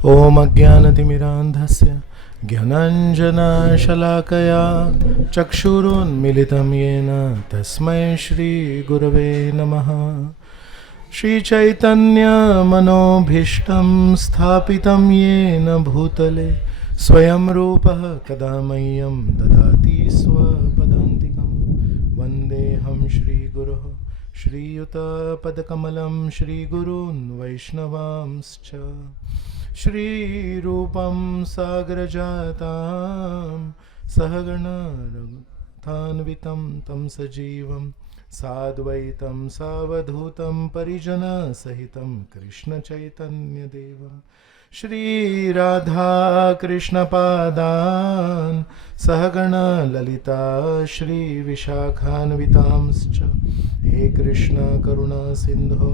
ॐ अज्ञानतिमिरान्धस्य ज्ञानाञ्जनशलाकया चक्षुरुन्मिलितं येन तस्मै श्रीगुरवे नमः। श्रीचैतन्यमनोभीष्टं स्थापितं येन भूतले स्वयं रूपः कदा मह्यं ददाति स्वपदान्तिकं। वन्देऽहं श्रीगुरोः श्रीयुतपदकमलं श्रीगुरून् वैष्णवांश्च। श्रीरूपं सागरजातां सहगणा रघुनाथान्वितं तं सजीवं साद्वैतं सावधूतं परिजनसहितं कृष्णचैतन्यदेवं श्रीराधाकृष्णपादान् सहगणा ललिता श्रीविशाखान्वितांश्च। हे कृष्ण करुणा सिन्धो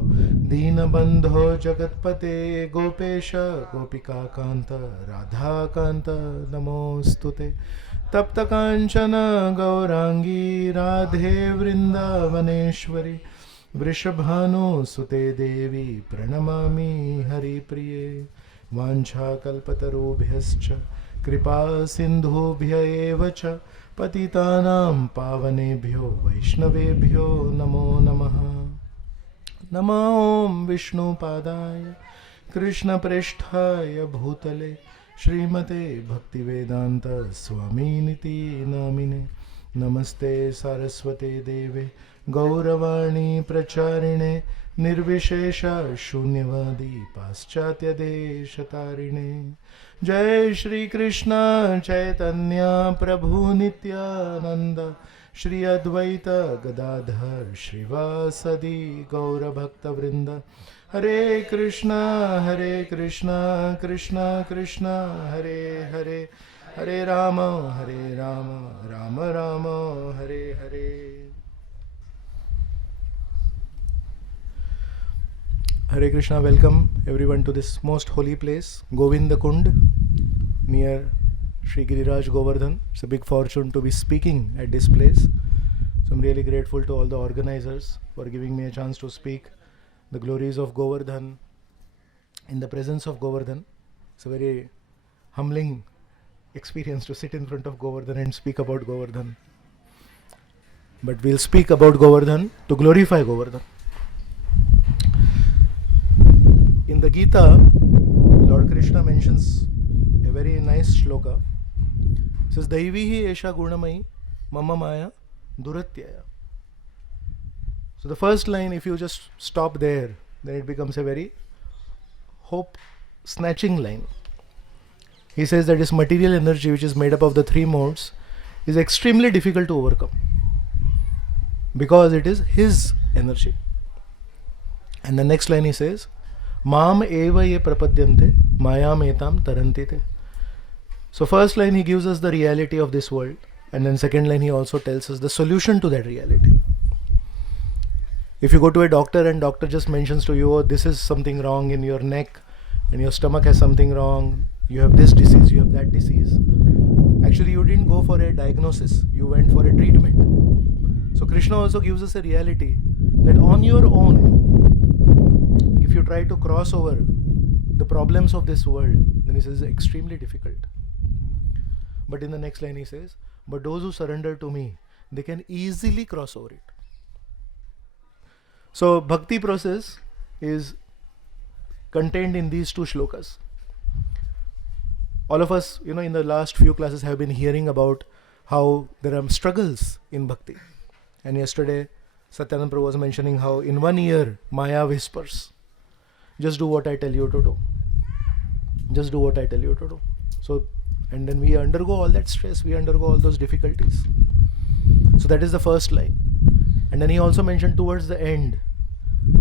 दीनबन्धो जगत्पते गोपेश गोपिकाकान्त राधाकान्त नमोऽस्तुते। तप्तकाञ्चन गौराङ्गी राधे वृन्दावनेश्वरी वृषभानुसुते देवी प्रणमामि हरिप्रिये। वाञ्छाकल्पतरुभ्यश्च कृपा सिन्धुभ्य एव च पतितानां पावनेभ्यो वैष्णवेभ्यो नमो नमः। नमो विष्णुपादाय कृष्णप्रेष्ठाय भूतले श्रीमते भक्तिवेदान्त स्वामिनिति नामिने। नमस्ते सारस्वते देवे गौरवाणी प्रचारिणे निर्विशेष शून्यवादी पाश्चात्यदेशतारिणे। जय श्री कृष्ण चैतन्य प्रभु नित्यानंद श्री अद्वैत गदाधर श्रीवासदि गौरभक्तवृंद। हरे कृष्णा कृष्णा कृष्णा हरे हरे, हरे Ram Ram Ram Hare Hare. Hare Krishna, welcome everyone to this most holy place, Govinda Kund, near Sri Giriraj Govardhan. It's a big fortune to be speaking at this place. So I'm really grateful to all the organizers for giving me a chance to speak the glories of Govardhan in the presence of Govardhan. It's a very humbling experience to sit in front of Govardhan and speak about Govardhan. But we'll speak about Govardhan to glorify Govardhan. In the Gita, Lord Krishna mentions a very nice shloka. It says, Daivihi esha gunamai mama maya duratyaya. So the first line, if you just stop there, then it becomes a very hope snatching line. He says that this material energy, which is made up of the three modes, is extremely difficult to overcome because it is his energy. And the next line he says, Mam eva ye prapadyante mayam etam tarantite. So first line he gives us the reality of this world, and then second line he also tells us the solution to that reality. If you go to a doctor and doctor just mentions to you, oh, this is something wrong in your neck and your stomach has something wrong, you have this disease, you have that disease. Actually you didn't go for a diagnosis, you went for a treatment. So Krishna also gives us a reality that on your own, if you try to cross over the problems of this world, then he says it's extremely difficult. But in the next line he says, but those who surrender to me, they can easily cross over it. So bhakti process is contained in these two shlokas. All of us, in the last few classes have been hearing about how there are struggles in bhakti. And yesterday Satyananda Prabhu was mentioning how in 1 year Maya whispers, just do what I tell you to do. Just do what I tell you to do. So, and then we undergo all that stress, we undergo all those difficulties. So that is the first line. And then he also mentioned towards the end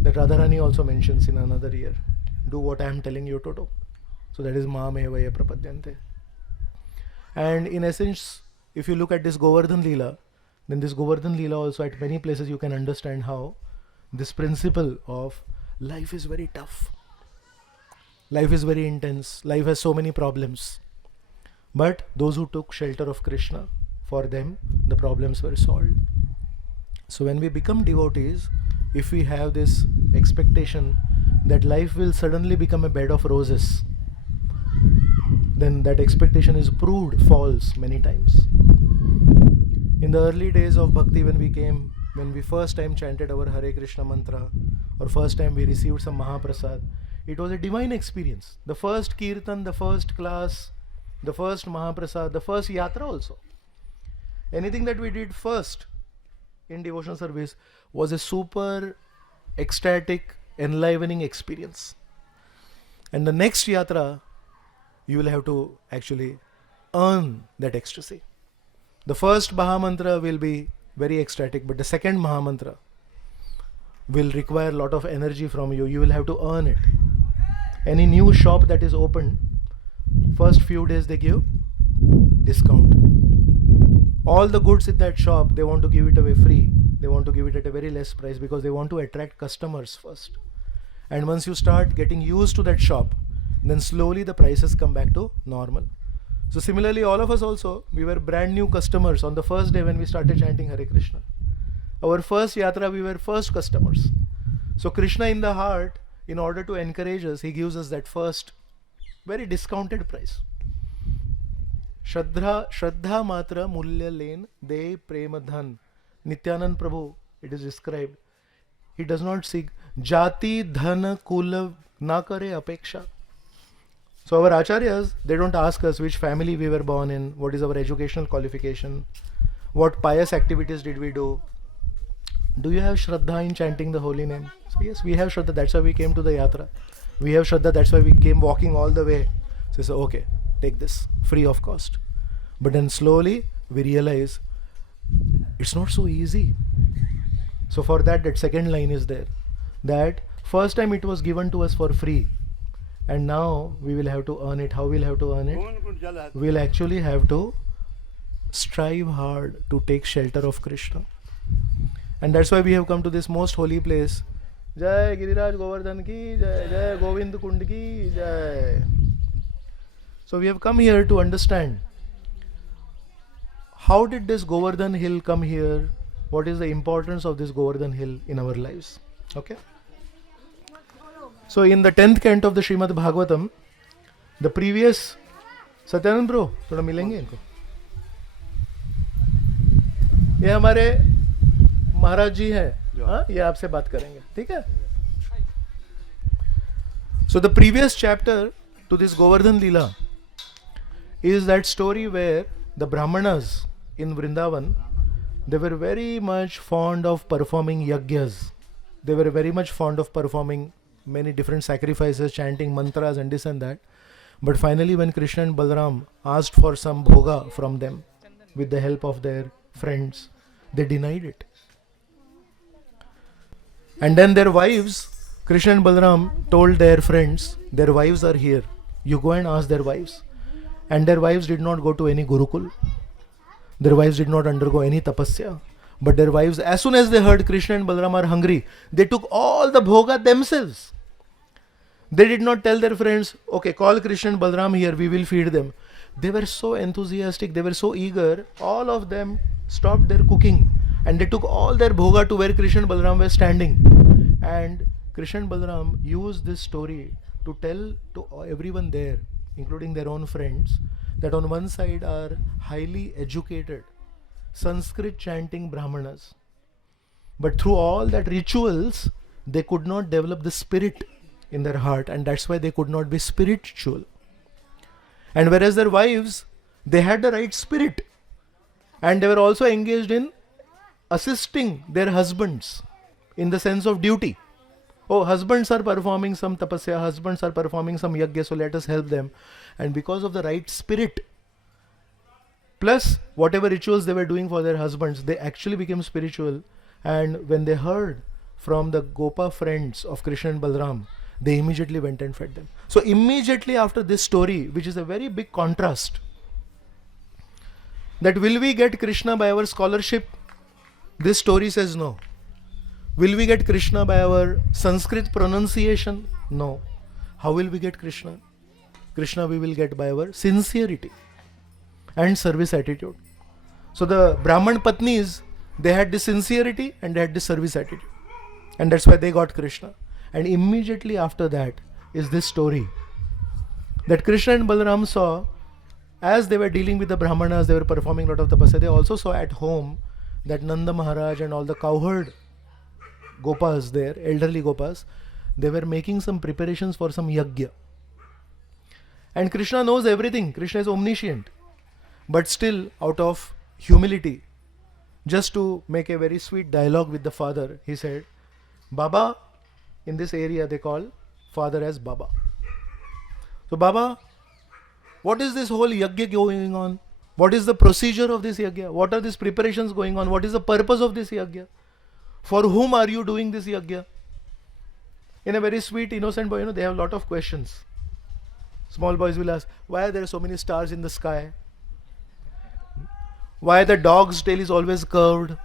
that Radharani also mentions in another year, do what I am telling you to do. So that is Maam eva ye prapadyante. And in essence, if you look at this Govardhan Lila, then this Govardhan Lila also at many places you can understand how this principle of life is very tough. Life is very intense. Life has so many problems. But those who took shelter of Krishna, for them the problems were solved. So when we become devotees, if we have this expectation that life will suddenly become a bed of roses, then that expectation is proved false many times. In the early days of Bhakti, when we first time chanted our Hare Krishna mantra, or first time we received some Mahaprasad, it was a divine experience. The first Kirtan, the first class, the first Mahaprasad, the first Yatra also. Anything that we did first in devotional service was a super ecstatic, enlivening experience. And the next Yatra, you will have to actually earn that ecstasy. The first Maha Mantra will be very ecstatic, but the second Maha Mantra will require a lot of energy from you. You will have to earn it. Any new shop that is opened, first few days they give discount. All the goods in that shop, they want to give it away free. They want to give it at a very less price because they want to attract customers first. And once you start getting used to that shop, then slowly the prices come back to normal. So similarly, all of us also, we were brand new customers on the first day when we started chanting Hare Krishna. Our first yatra, we were first customers. So Krishna in the heart, in order to encourage us, he gives us that first very discounted price. Shraddha matra mulya len de prema dhan. Nityanand Prabhu, it is described, he does not seek jati dhan kula na kare apeksha. So our acharyas, they don't ask us which family we were born in, what is our educational qualification, what pious activities did we do. Do you have Shraddha in chanting the holy name? So yes, we have Shraddha, that's why we came to the yatra. We have Shraddha, that's why we came walking all the way. So okay, take this, free of cost. But then slowly we realize it's not so easy. So for that second line is there. That first time it was given to us for free. And now we will have to earn it. How we'll have to earn it? We'll actually have to strive hard to take shelter of Krishna. And that's why we have come to this most holy place. Jai Giriraj Govardhan ki Jai, Jai Govind Kund ki Jai. So we have come here to understand how did this Govardhan hill come here? What is the importance of this Govardhan hill in our lives? Okay. So in the 10th canto of the Srimad Bhagavatam, the previous Satyanand bro, थोड़ा मिलेंगे इनको. ये हमारे महाराज जी हैं, हाँ, ये आपसे बात करेंगे, ठीक है? So the previous chapter to this Govardhan Lila is that story where the Brahmanas in Vrindavan, they were very much fond of performing yagyas. They were very much fond of performing many different sacrifices, chanting mantras and this and that. But finally when Krishna and Balaram asked for some bhoga from them with the help of their friends, they denied it. And then their wives, Krishna and Balaram told their friends, their wives are here, you go and ask their wives. And their wives did not go to any Gurukul. Their wives did not undergo any tapasya. But their wives, as soon as they heard Krishna and Balaram are hungry, they took all the bhoga themselves. They did not tell their friends, okay, call Krishna and Balaram here, we will feed them. They were so enthusiastic, they were so eager, all of them stopped their cooking and they took all their bhoga to where Krishna and Balaram were standing. And Krishna and Balaram used this story to tell to everyone there, including their own friends, that on one side are highly educated, Sanskrit chanting Brahmanas. But through all that rituals, they could not develop the spirit in their heart, and that's why they could not be spiritual. And whereas their wives, they had the right spirit, and they were also engaged in assisting their husbands in the sense of duty. Oh, husbands are performing some tapasya, husbands are performing some yajna, so let us help them. And because of the right spirit, plus whatever rituals they were doing for their husbands, they actually became spiritual. And when they heard from the Gopa friends of Krishna and Balaram, they immediately went and fed them. So immediately after this story, which is a very big contrast, that will we get Krishna by our scholarship? This story says no. Will we get Krishna by our Sanskrit pronunciation? No. How will we get Krishna? Krishna we will get by our sincerity and service attitude. So the Brahman Patnis, they had the sincerity and they had the service attitude. And that's why they got Krishna. And immediately after that is this story that Krishna and Balaram saw as they were dealing with the Brahmanas, they were performing a lot of tapasya, they also saw at home that Nanda Maharaj and all the cowherd Gopas there, elderly Gopas, they were making some preparations for some yajna. And Krishna knows everything, Krishna is omniscient. But still, out of humility, just to make a very sweet dialogue with the father, he said, Baba, in this area they call father as Baba. So Baba, what is this whole yajna going on? What is the procedure of this yajna? What are these preparations going on? What is the purpose of this yajna? For whom are you doing this yajna? In a very sweet, innocent boy, they have a lot of questions. Small boys will ask, why are there so many stars in the sky? Why the dog's tail is always curved?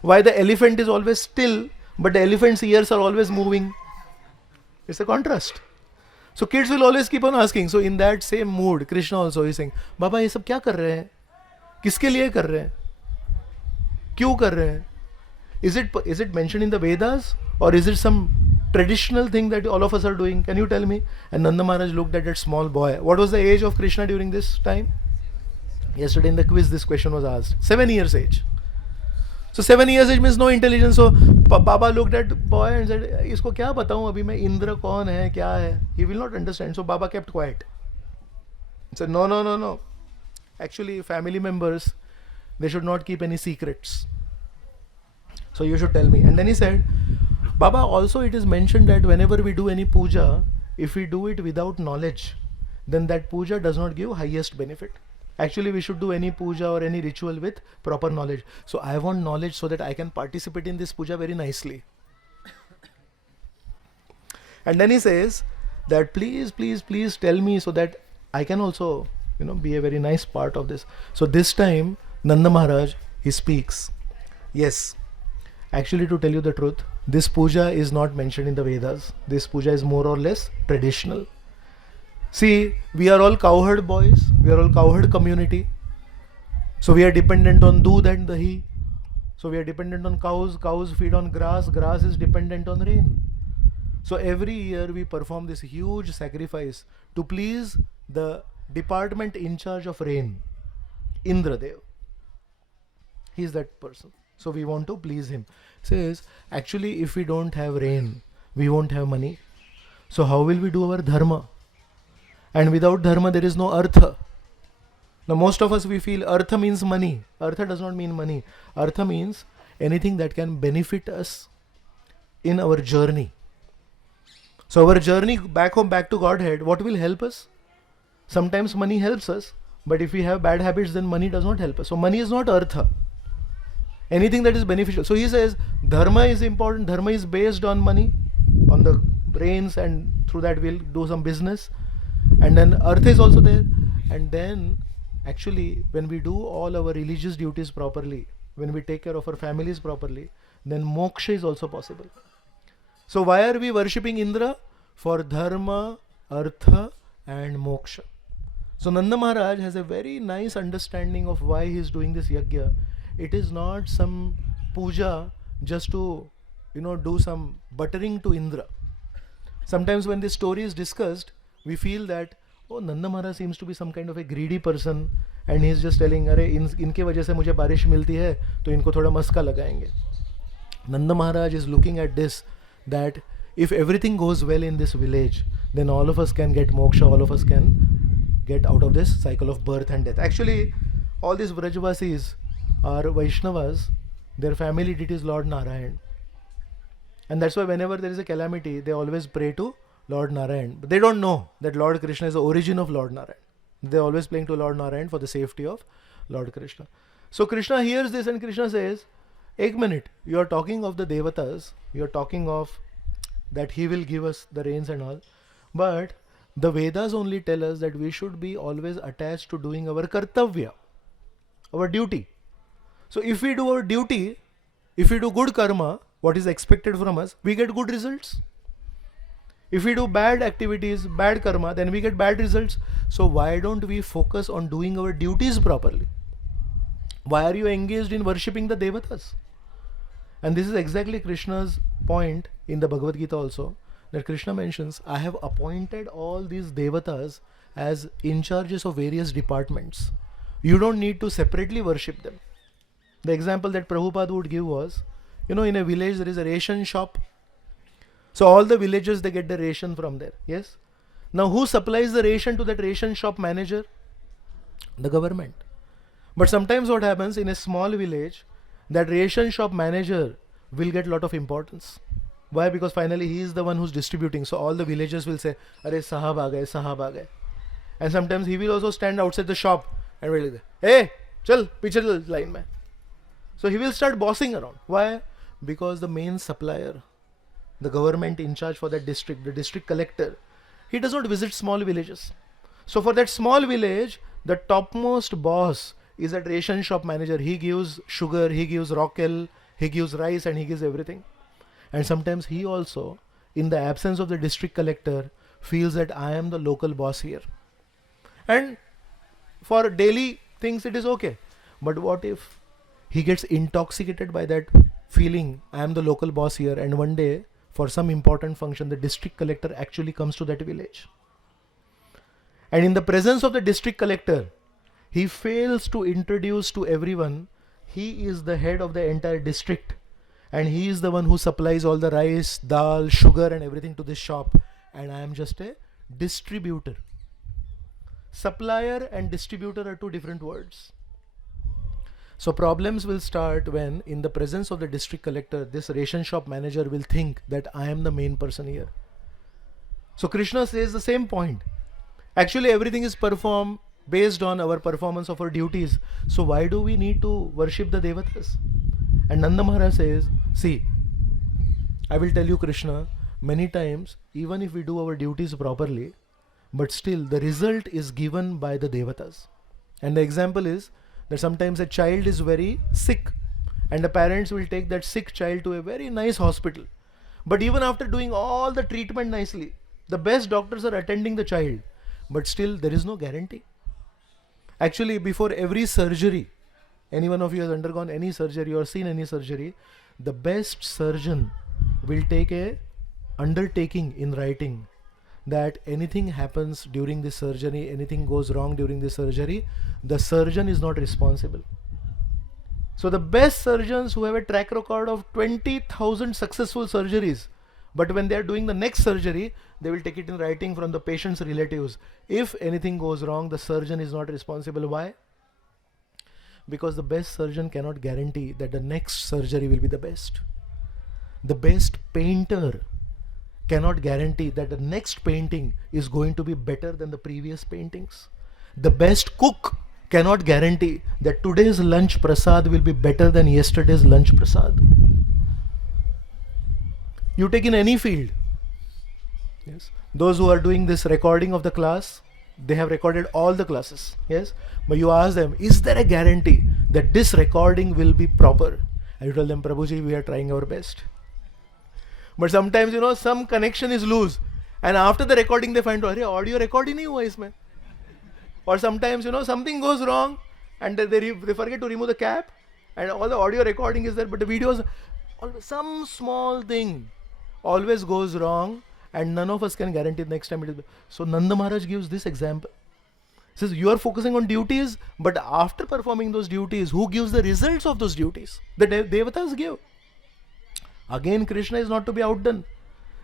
Why the elephant is always still, but the elephant's ears are always moving? It's a contrast. So kids will always keep on asking. So in that same mood, Krishna also is saying, Baba, ये सब क्या कर रहे हैं? किसके लिए कर रहे हैं? क्यों कर रहे हैं? Is it mentioned in the Vedas, or is it some traditional thing that all of us are doing? Can you tell me? And Nanda Maharaj looked at that small boy. What was the age of Krishna during this time? Yesterday in the quiz this question was asked. 7 years age. So 7 years age means no intelligence. So Baba looked at boy and said, इसको क्या बताऊं अभी मैं इंद्र कौन है क्या है? He will not understand. So Baba kept quiet. He said, no. Actually, family members, they should not keep any secrets. So you should tell me. And then he said, Baba, also it is mentioned that whenever we do any puja, if we do it without knowledge, then that puja does not give highest benefit. Actually, we should do any puja or any ritual with proper knowledge. So I want knowledge so that I can participate in this puja very nicely. And then he says that please tell me so that I can also, be a very nice part of this. So this time, Nanda Maharaj, he speaks. Yes, actually, to tell you the truth, this puja is not mentioned in the Vedas. This puja is more or less traditional. See, we are all cowherd boys. We are all cowherd community. So we are dependent on doodh and dahi. So we are dependent on cows. Cows feed on grass. Grass is dependent on rain. So every year we perform this huge sacrifice to please the department in charge of rain, Indradev. He is that person. So we want to please him. Says, actually, if we don't have rain, we won't have money. So how will we do our dharma? And without dharma, there is no artha. Now, most of us, we feel artha means money. Artha does not mean money. Artha means anything that can benefit us in our journey. So our journey back home, back to Godhead, what will help us? Sometimes money helps us, but if we have bad habits, then money does not help us. So money is not artha. Anything that is beneficial. So he says, dharma is important. Dharma is based on money, on the brains, and through that we'll do some business. And then artha is also there. And then actually when we do all our religious duties properly, when we take care of our families properly, then moksha is also possible. So why are we worshipping Indra? For dharma, artha and moksha. So Nanda Maharaj has a very nice understanding of why he is doing this yajna. It is not some puja just to, do some buttering to Indra. Sometimes when this story is discussed, we feel that, oh, Nanda Maharaj seems to be some kind of a greedy person and he is just telling, अरे इनके वजह से मुझे बारिश मिलती है तो इनको थोड़ा मस्का लगाएंगे. Nanda Maharaj is looking at this, that if everything goes well in this village, then all of us can get moksha, all of us can get out of this cycle of birth and death. Actually, all these Vrajvasis are Vaishnavas, their family deity is Lord Narayan. And that's why whenever there is a calamity, they always pray to Lord Narayan. But they don't know that Lord Krishna is the origin of Lord Narayan. They are always praying to Lord Narayan for the safety of Lord Krishna. So Krishna hears this and Krishna says, "Ek minute, you are talking of the Devatas, you are talking of that he will give us the rains and all. But the Vedas only tell us that we should be always attached to doing our kartavya, our duty. So if we do our duty, if we do good karma, what is expected from us, we get good results. If we do bad activities, bad karma, then we get bad results. So why don't we focus on doing our duties properly? Why are you engaged in worshipping the Devatas?" And this is exactly Krishna's point in the Bhagavad Gita also, that Krishna mentions, I have appointed all these Devatas as in charges of various departments. You don't need to separately worship them. The example that Prabhupada would give was, in a village there is a ration shop. So all the villagers, they get the ration from there. Yes? Now who supplies the ration to that ration shop manager? The government. But sometimes what happens in a small village, that ration shop manager will get a lot of importance. Why? Because finally he is the one who's distributing. So all the villagers will say, "Arey sahab aa gaye, sahab aa gaye." And sometimes he will also stand outside the shop and will say, "Hey, chal, piche chal line mein." So he will start bossing around. Why? Because the main supplier, the government in charge for that district, the district collector, he does not visit small villages. So for that small village, the topmost boss is that ration shop manager. He gives sugar, he gives rockel, he gives rice, and he gives everything. And sometimes he also, in the absence of the district collector, feels that I am the local boss here. And for daily things it is okay. But what if he gets intoxicated by that feeling, I am the local boss here, and one day for some important function the district collector actually comes to that village. And in the presence of the district collector, he fails to introduce to everyone he is the head of the entire district, and he is the one who supplies all the rice, dal, sugar and everything to this shop, and I am just a distributor. Supplier and distributor are two different words. So problems will start when, in the presence of the district collector, this ration shop manager will think that I am the main person here. So Krishna says the same point. Actually everything is performed based on our performance of our duties. So why do we need to worship the devatas? And Nanda Maharaj says, see, I will tell you, Krishna, many times even if we do our duties properly, but still the result is given by the devatas. And the example is that sometimes a child is very sick and the parents will take that sick child to a very nice hospital. But even after doing all the treatment nicely, the best doctors are attending the child, but still there is no guarantee. Actually, before every surgery, any one of you has undergone any surgery or seen any surgery, the best surgeon will take a undertaking in writing that anything happens during this surgery, anything goes wrong during this surgery, the surgeon is not responsible. So the best surgeons who have a track record of 20,000 successful surgeries, but when they are doing the next surgery, they will take it in writing from the patient's relatives. If anything goes wrong, the surgeon is not responsible. Why? Because the best surgeon cannot guarantee that the next surgery will be the best. The best painter cannot guarantee that the next painting is going to be better than the previous paintings. The best cook cannot guarantee that today's lunch prasad will be better than yesterday's lunch prasad. You take in any field. Yes. Those who are doing this recording of the class, they have recorded all the classes. Yes. But you ask them, is there a guarantee that this recording will be proper? And you tell them, Prabhuji, we are trying our best. But sometimes, some connection is loose. And after the recording, they find out, audio recording nahi hua isme. Or sometimes, something goes wrong and they forget to remove the cap and all the audio recording is there, but the videos, some small thing always goes wrong and none of us can guarantee next time it is. So Nanda Maharaj gives this example. He says, you are focusing on duties, but after performing those duties, who gives the results of those duties? The devatas give. Again, Krishna is not to be outdone.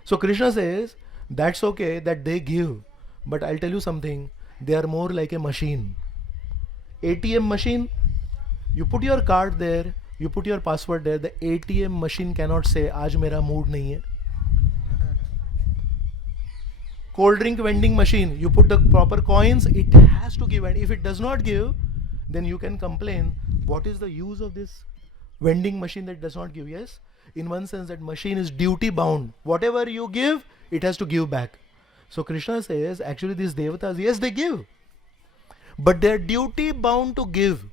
So Krishna says, that's okay that they give, but I'll tell you something, they are more like a machine. ATM machine, you put your card there, you put your password there, the ATM machine cannot say, Aaj mera mood nahi hai. Cold drink vending machine, you put the proper coins, it has to give, and if it does not give, then you can complain, what is the use of this vending machine that does not give? Yes, in one sense that machine is duty bound. Whatever you give, it has to give back. So Krishna says, actually these devatas, yes, they give, but they are duty bound to give.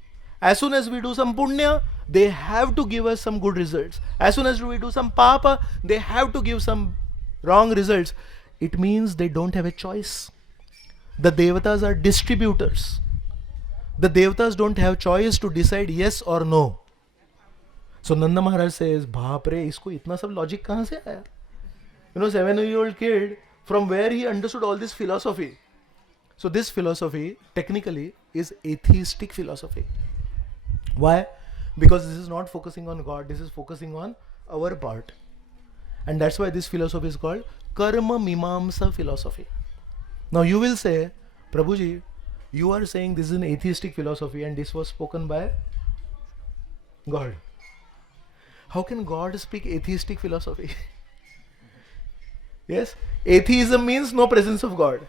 As soon as we do some punya, they have to give us some good results. As soon as we do some papa, they have to give some wrong results. It means they don't have a choice. The devatas are distributors. The devatas don't have choice to decide yes or no. So Nanda Maharaj says, Baap re, isko itna sab logic kahan se aaya? 7-year-old kid, from where he understood all this philosophy? So this philosophy technically is atheistic philosophy. Why? Because this is not focusing on God, this is focusing on our part. And that's why this philosophy is called Karma Mimamsa philosophy. Now you will say, Prabhuji, you are saying this is an atheistic philosophy and this was spoken by God. How can God speak atheistic philosophy? Yes, atheism means no presence of God.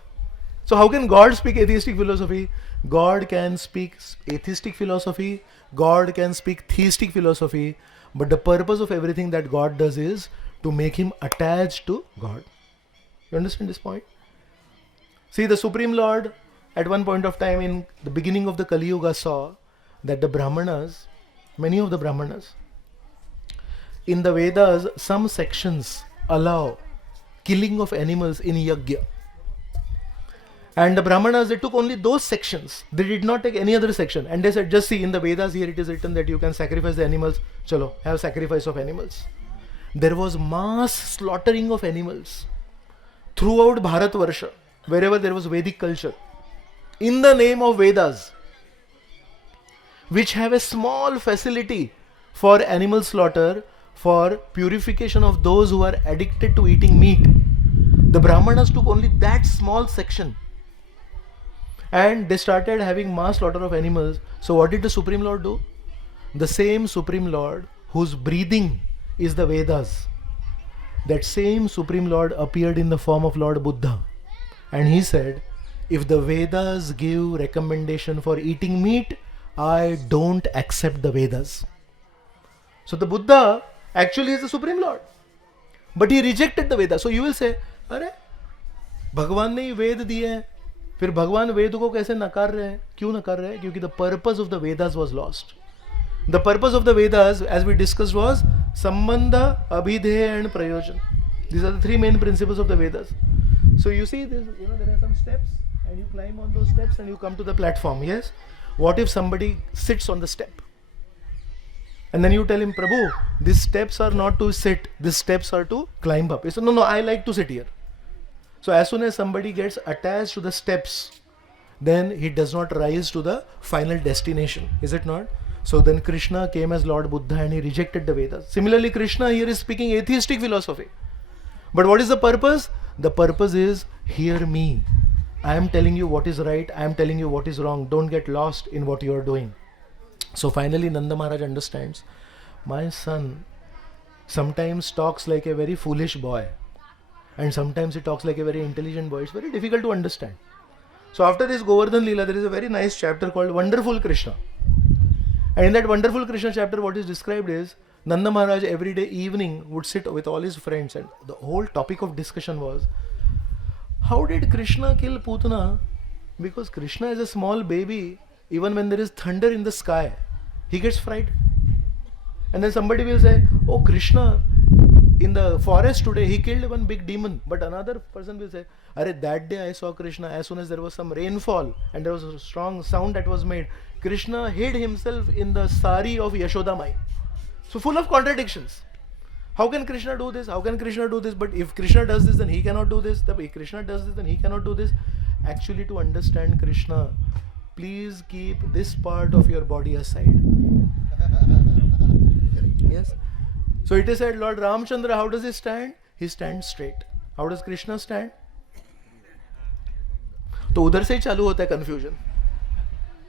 So how can God speak atheistic philosophy? God can speak atheistic philosophy, God can speak theistic philosophy, but the purpose of everything that God does is to make him attached to God. You understand this point? See, the Supreme Lord at one point of time in the beginning of the Kali Yuga saw that the Brahmanas, many of the Brahmanas, in the Vedas, some sections allow killing of animals in yajna. And the Brahmanas, they took only those sections. They did not take any other section. And they said, just see, in the Vedas here it is written that you can sacrifice the animals. Chalo, have sacrifice of animals. There was mass slaughtering of animals throughout Bharatvarsha, wherever there was Vedic culture, in the name of Vedas, which have a small facility for animal slaughter, for purification of those who are addicted to eating meat. The Brahmanas took only that small section and they started having mass slaughter of animals. So what did the Supreme Lord do? The same Supreme Lord whose breathing is the Vedas, that same Supreme Lord appeared in the form of Lord Buddha, and he said, if the Vedas give recommendation for eating meat, I don't accept the Vedas. So the Buddha actually is the Supreme Lord, but he rejected the Vedas. So you will say, अरे भगवान ने ही वेद दिए हैं, फिर भगवान वेद को कैसे नकार रहे हैं? क्यों नकार रहे हैं? क्योंकि the purpose of the Vedas was lost. The purpose of the Vedas, as we discussed, was Sambandha, Abhideya and Prayojan. These are the three main principles of the Vedas. So you see, there are some steps, and you climb on those steps and you come to the platform. Yes? What if somebody sits on the step? And then you tell him, Prabhu, these steps are not to sit, these steps are to climb up. He said, no, I like to sit here. So as soon as somebody gets attached to the steps, then he does not rise to the final destination. Is it not? So then Krishna came as Lord Buddha and he rejected the Vedas. Similarly, Krishna here is speaking atheistic philosophy. But what is the purpose? The purpose is, hear me. I am telling you what is right, I am telling you what is wrong. Don't get lost in what you are doing. So finally Nanda Maharaj understands, my son sometimes talks like a very foolish boy and sometimes he talks like a very intelligent boy. It's very difficult to understand. So after this Govardhan Lila, there is a very nice chapter called Wonderful Krishna. And in that Wonderful Krishna chapter, what is described is, Nanda Maharaj every day evening would sit with all his friends and the whole topic of discussion was, how did Krishna kill Putana? Because Krishna is a small baby, even when there is thunder in the sky, he gets frightened. And then somebody will say, oh, Krishna, in the forest today, he killed one big demon. But another person will say, Arey, that day I saw Krishna, as soon as there was some rainfall and there was a strong sound that was made, Krishna hid himself in the sari of Yashoda Mai. So full of contradictions. How can Krishna do this? How can Krishna do this? But if Krishna does this, then he cannot do this. If Krishna does this, then he cannot do this. Actually, to understand Krishna, please keep this part of your body aside. Yes. So it is said, Lord Ramchandra, how does he stand? He stands straight. How does Krishna stand? तो उधर से ही चालू होता है confusion.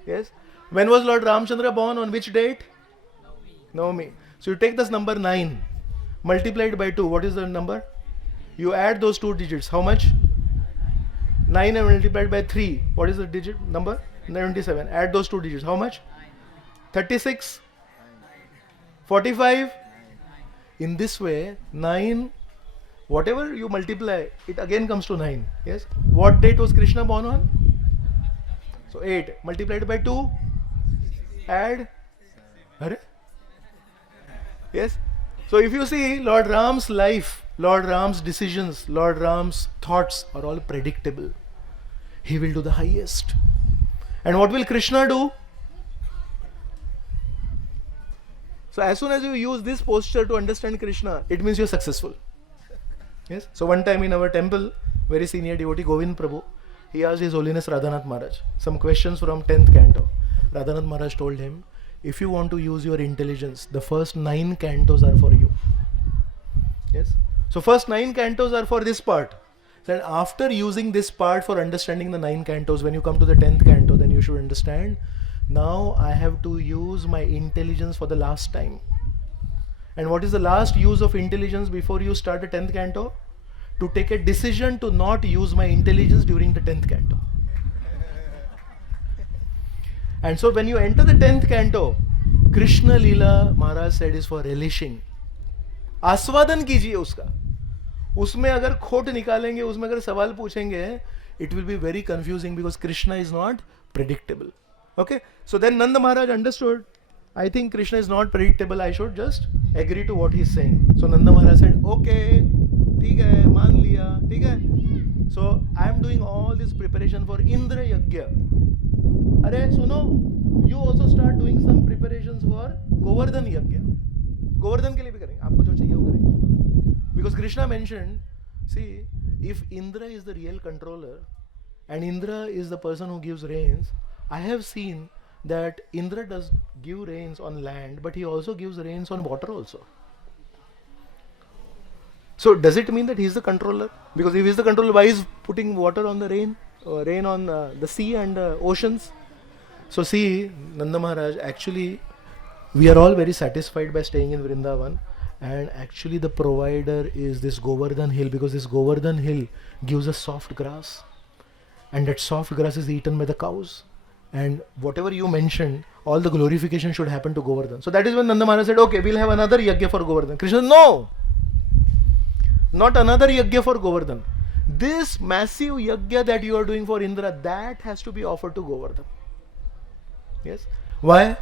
Yes. When was Lord Ramchandra born? On which date? Navami. So you take this number 9 multiplied by 2. What is the number? You add those two digits. How much? 9 and multiplied by 3. What is the digit number? 97. Add those two digits. How much? 36. 45. In this way, 9, whatever you multiply, it again comes to 9. Yes. What date was Krishna born on? So 8 multiplied by 2. Add. Arre? Yes. So if you see, Lord Ram's life, Lord Ram's decisions, Lord Ram's thoughts are all predictable. He will do the highest. And what will Krishna do? So as soon as you use this posture to understand Krishna, it means you're successful. Yes. So one time in our temple, very senior devotee Govind Prabhu, he asked His Holiness Radhanath Maharaj some questions from 10th canto. Radhanath Maharaj told him, if you want to use your intelligence, the first 9 cantos are for you. Yes? So first 9 cantos are for this part. Then after using this part for understanding the 9 cantos, when you come to the 10th canto, then you should understand, now I have to use my intelligence for the last time. And what is the last use of intelligence before you start the 10th canto? To take a decision to not use my intelligence during the 10th canto. And so when you enter the 10th canto, Krishna Lila, Maharaj said, is for relishing. आस्वादन कीजिए उसका. उसमें अगर खोट निकालेंगे, उसमें अगर सवाल पूछेंगे, it will be very confusing because Krishna is not predictable. Okay? So then Nanda Maharaj understood, I think Krishna is not predictable, I should just agree to what he is saying. So Nanda Maharaj said, okay, ठीक है, मान लिया, ठीक है. So I am doing all this preparation for Indra Yagya. अरे सुनो, you also start doing some preparations for Govardhan Yagya. Govardhan के लिए भी करेंगे, आपको जो चाहिए वो करेंगे. Because Krishna mentioned, see, if Indra is the real controller and Indra is the person who gives rains, I have seen that Indra does give rains on land, but he also gives rains on water also. So does it mean that he is the controller? Because if he is the controller, why is putting water on the rain, rain on the sea and oceans? So see, Nanda Maharaj, actually we are all very satisfied by staying in Vrindavan, and actually the provider is this Govardhan hill, because this Govardhan hill gives us soft grass, and that soft grass is eaten by the cows. And whatever you mentioned, all the glorification should happen to Govardhan. So that is when Nanda Maharaj said, okay, we'll have another yagya for Govardhan. Krishna said, no, not another yagya for Govardhan. This massive yagya that you are doing for Indra, that has to be offered to Govardhan. Yes. Why?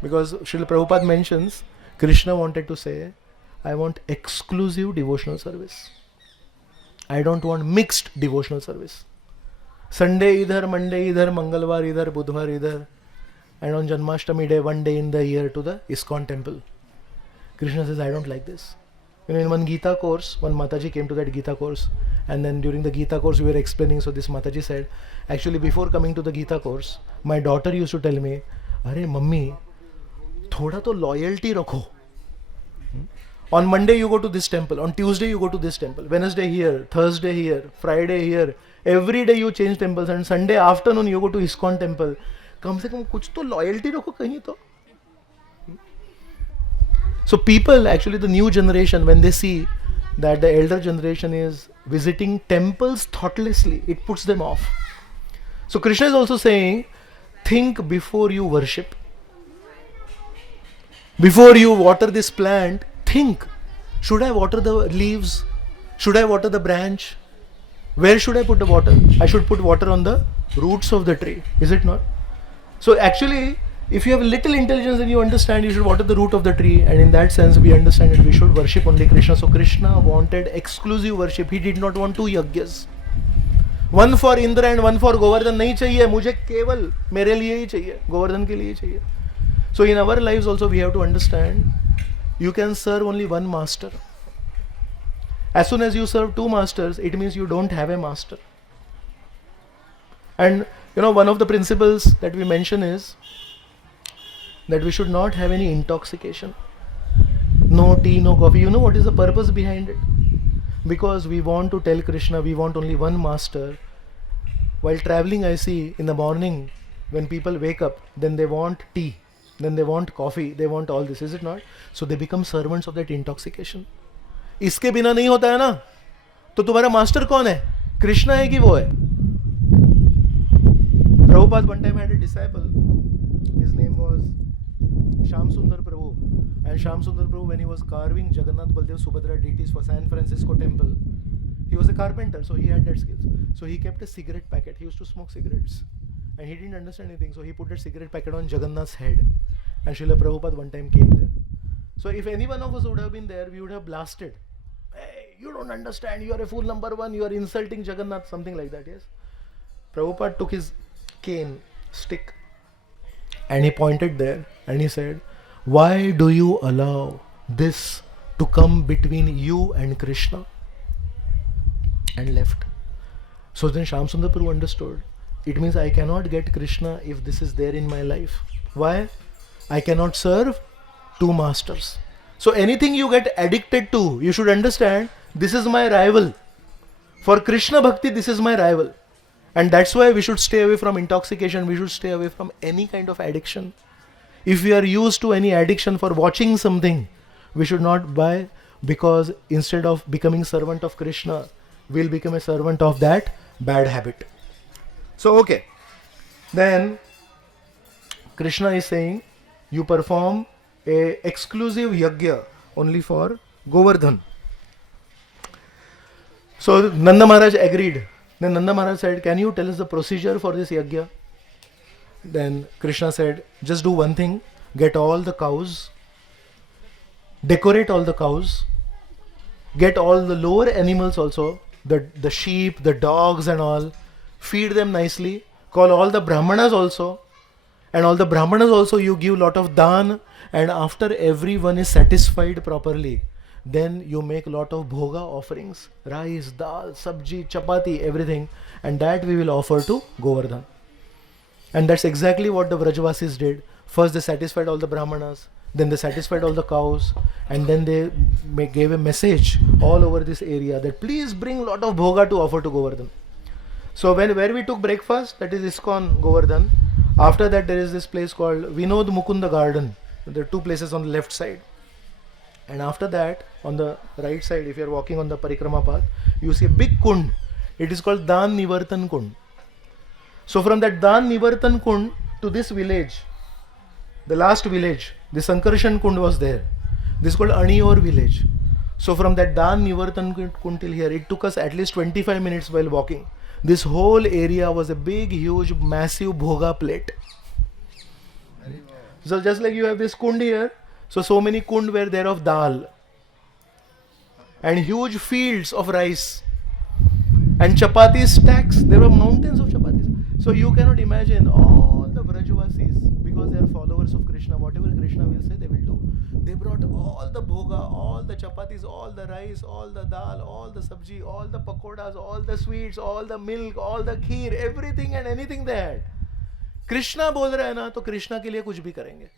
Because Srila Prabhupada mentions, Krishna wanted to say, I want exclusive devotional service. I don't want mixed devotional service. Sunday idhar, Monday idhar, Mangalwar idhar, Budhwar idhar, and on Janmashtami day, one day in the year to the ISKCON temple. Krishna says, I don't like this. You know, in one Gita course, one Mataji came to that Gita course, and then during the Gita course we were explaining, so this Mataji said, actually before coming to the Gita course, my daughter used to tell me, Arey mummy, thoda to loyalty rakho. On Monday you go to this temple, on Tuesday you go to this temple, Wednesday here, Thursday here, Friday here, every day you change temples, and Sunday afternoon you go to ISKCON temple. कम से कम कुछ तो loyalty रखो कहीं तो. So people, actually the new generation, when they see that the elder generation is visiting temples thoughtlessly, it puts them off. So Krishna is also saying, think before you worship. Before you water this plant, think, should I water the leaves? Should I water the branch? Where should I put the water? I should put water on the roots of the tree, is it not? So actually, if you have little intelligence and you understand, you should water the root of the tree, and in that sense we understand that we should worship only Krishna. So Krishna wanted exclusive worship. He did not want 2 yagyas. One for Indra and one for Govardhan. नहीं चाहिए, मुझे केवल मेरे लिए ही चाहिए, Govardhan के लिए चाहिए. So in our lives also we have to understand, you can serve only one master. As soon as you serve 2 masters, it means you don't have a master. And you know, one of the principles that we mention is that we should not have any intoxication. No tea, no coffee. You know what is the purpose behind it? Because we want to tell Krishna we want only one master. While traveling, I see in the morning when people wake up, then they want tea, then they want coffee, they want all this, is it not? So they become servants of that intoxication. इसके बिना नहीं होता है ना, तो तुम्हारा master कौन है? कृष्णा है कि वो है? Prabhupada one time had a disciple, his name was Shyam Sundar Prabhu, and Shyam Sundar Prabhu, when he was carving Jagannath Baldev Subhadra deities for San Francisco temple, he was a carpenter, so he had that skills. So he kept a cigarette packet. He used to smoke cigarettes, and he didn't understand anything, so he put that cigarette packet on Jagannath's head, and Srila Prabhupada one time came there. So if any one of us would have been there, we would have blasted, hey, you don't understand, you are a fool number 1, you are insulting Jagannath, something like that. Yes, Prabhupada took his cane, stick, and he pointed there and he said, why do you allow this to come between you and Krishna? And left. So then Shyam Sundar Prabhu understood. It means I cannot get Krishna if this is there in my life. Why? I cannot serve two masters. So anything you get addicted to, you should understand, this is my rival. For Krishna Bhakti, this is my rival. And that's why we should stay away from intoxication, we should stay away from any kind of addiction. If we are used to any addiction for watching something, we should not buy, because instead of becoming servant of Krishna, we'll become a servant of that bad habit. So okay, then Krishna is saying, you perform a exclusive yajna only for Govardhan. So Nanda Maharaj agreed. Then Nanda Maharaj said, can you tell us the procedure for this yajna? Then Krishna said, just do one thing, get all the cows, decorate all the cows, get all the lower animals also, the sheep, the dogs and all, feed them nicely, call all the brahmanas also, and all the brahmanas also you give lot of dan, and after everyone is satisfied properly, then you make lot of bhoga offerings, rice, dal, sabji, chapati, everything, and that we will offer to Govardhan. And that's exactly what the Vrajavasis did. First they satisfied all the brahmanas, then they satisfied all the cows, and then they gave a message all over this area that please bring lot of bhoga to offer to Govardhan. So where we took breakfast, that is ISKCON Govardhan. After that there is this place called Vinod Mukunda Garden. There are two places on the left side. And after that, on the right side, if you are walking on the Parikrama path, you see a big kund. It is called Dan Nivartan Kund. So from that Dan Nivartan Kund to this village, the last village, the Sankarshan Kund was there. This is called Anior village. So from that Dan Nivartan Kund till here, it took us at least 25 minutes while walking. This whole area was a big, huge, massive bhoga plate. So just like you have this kund here, so many kund were there of dal. And huge fields of rice. And chapati stacks, there were mountains of chapatis. So you cannot imagine all the Vrajavasis, because they are followers of Krishna, whatever Krishna will say, they will do. They brought all the bhoga, all the chapatis, all the rice, all the dal, all the sabji, all the pakodas, all the sweets, all the milk, all the kheer, everything and anything they had. Krishna बोल रहा है ना, तो कृष्णा के लिए कुछ भी करेंगे.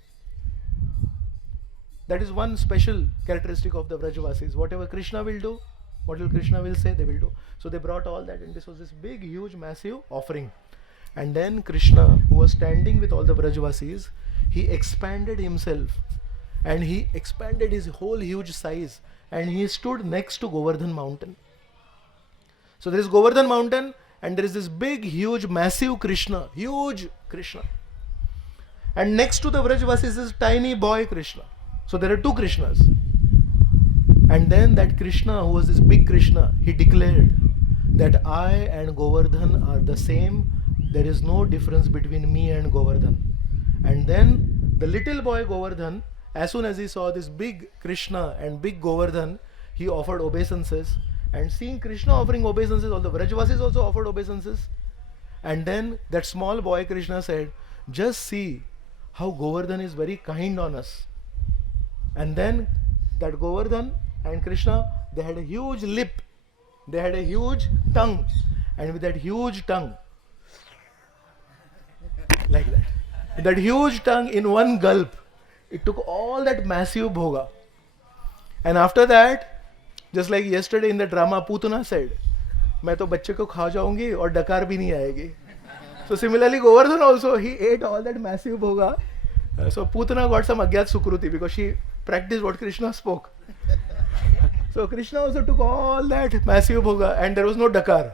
That is one special characteristic of the Vrajavasis. Whatever Krishna will do, whatever Krishna will say, they will do. So they brought all that, and this was this big, huge, massive offering. And then Krishna, who was standing with all the Vrajavasis, he expanded himself, and he expanded his whole huge size, and he stood next to Govardhan mountain. So there is Govardhan mountain, and there is this big, huge, massive Krishna, huge Krishna. And next to the Vrajavasis is tiny boy Krishna. So there are two Krishnas. And then that Krishna, who was this big Krishna, he declared that I and Govardhan are the same. There is no difference between me and Govardhan. And then the little boy Govardhan, as soon as he saw this big Krishna and big Govardhan, he offered obeisances. And seeing Krishna offering obeisances, all the Vrajavasis also offered obeisances. And then that small boy Krishna said, just see how Govardhan is very kind on us. And then that Govardhan and Krishna, they had a huge lip, they had a huge tongue, and with that huge tongue, like that huge tongue in one gulp, it took all that massive bhoga. And after that, just like yesterday in the drama, Putana said, मैं तो बच्चे को खा जाऊंगी और डकार भी नहीं आएगी. So similarly, Govardhan also, he ate all that massive bhoga. So Putana got some agyat sukruti because she practiced what Krishna spoke. So Krishna also took all that massive bhoga, and there was no dakar.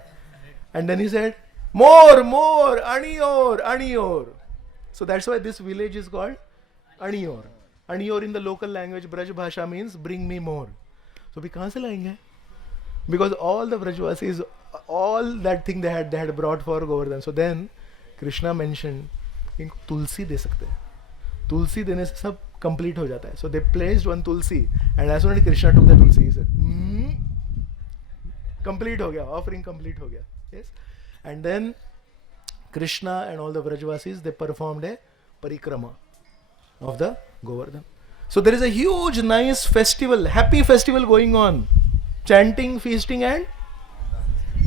And then he said, more, Anior, Anior. So that's why this village is called Anior. Anior in the local language, Braj Bhasha, means bring me more. So we kahan se layenge? Because all the Vrajavasis, all that thing they had brought for Govardhan. So then Krishna mentioned, इनको तुलसी दे सकते हैं. तुलसी देने से सब complete हो जाता है. So they placed one tulsi, and as soon as Krishna took the tulsi, he said, complete हो गया, offering complete हो गया. Yes. And then Krishna and all the Vrajavasis, they performed a parikrama of the Govardhan. So there is a huge, nice festival, happy festival going on. Chanting, feasting and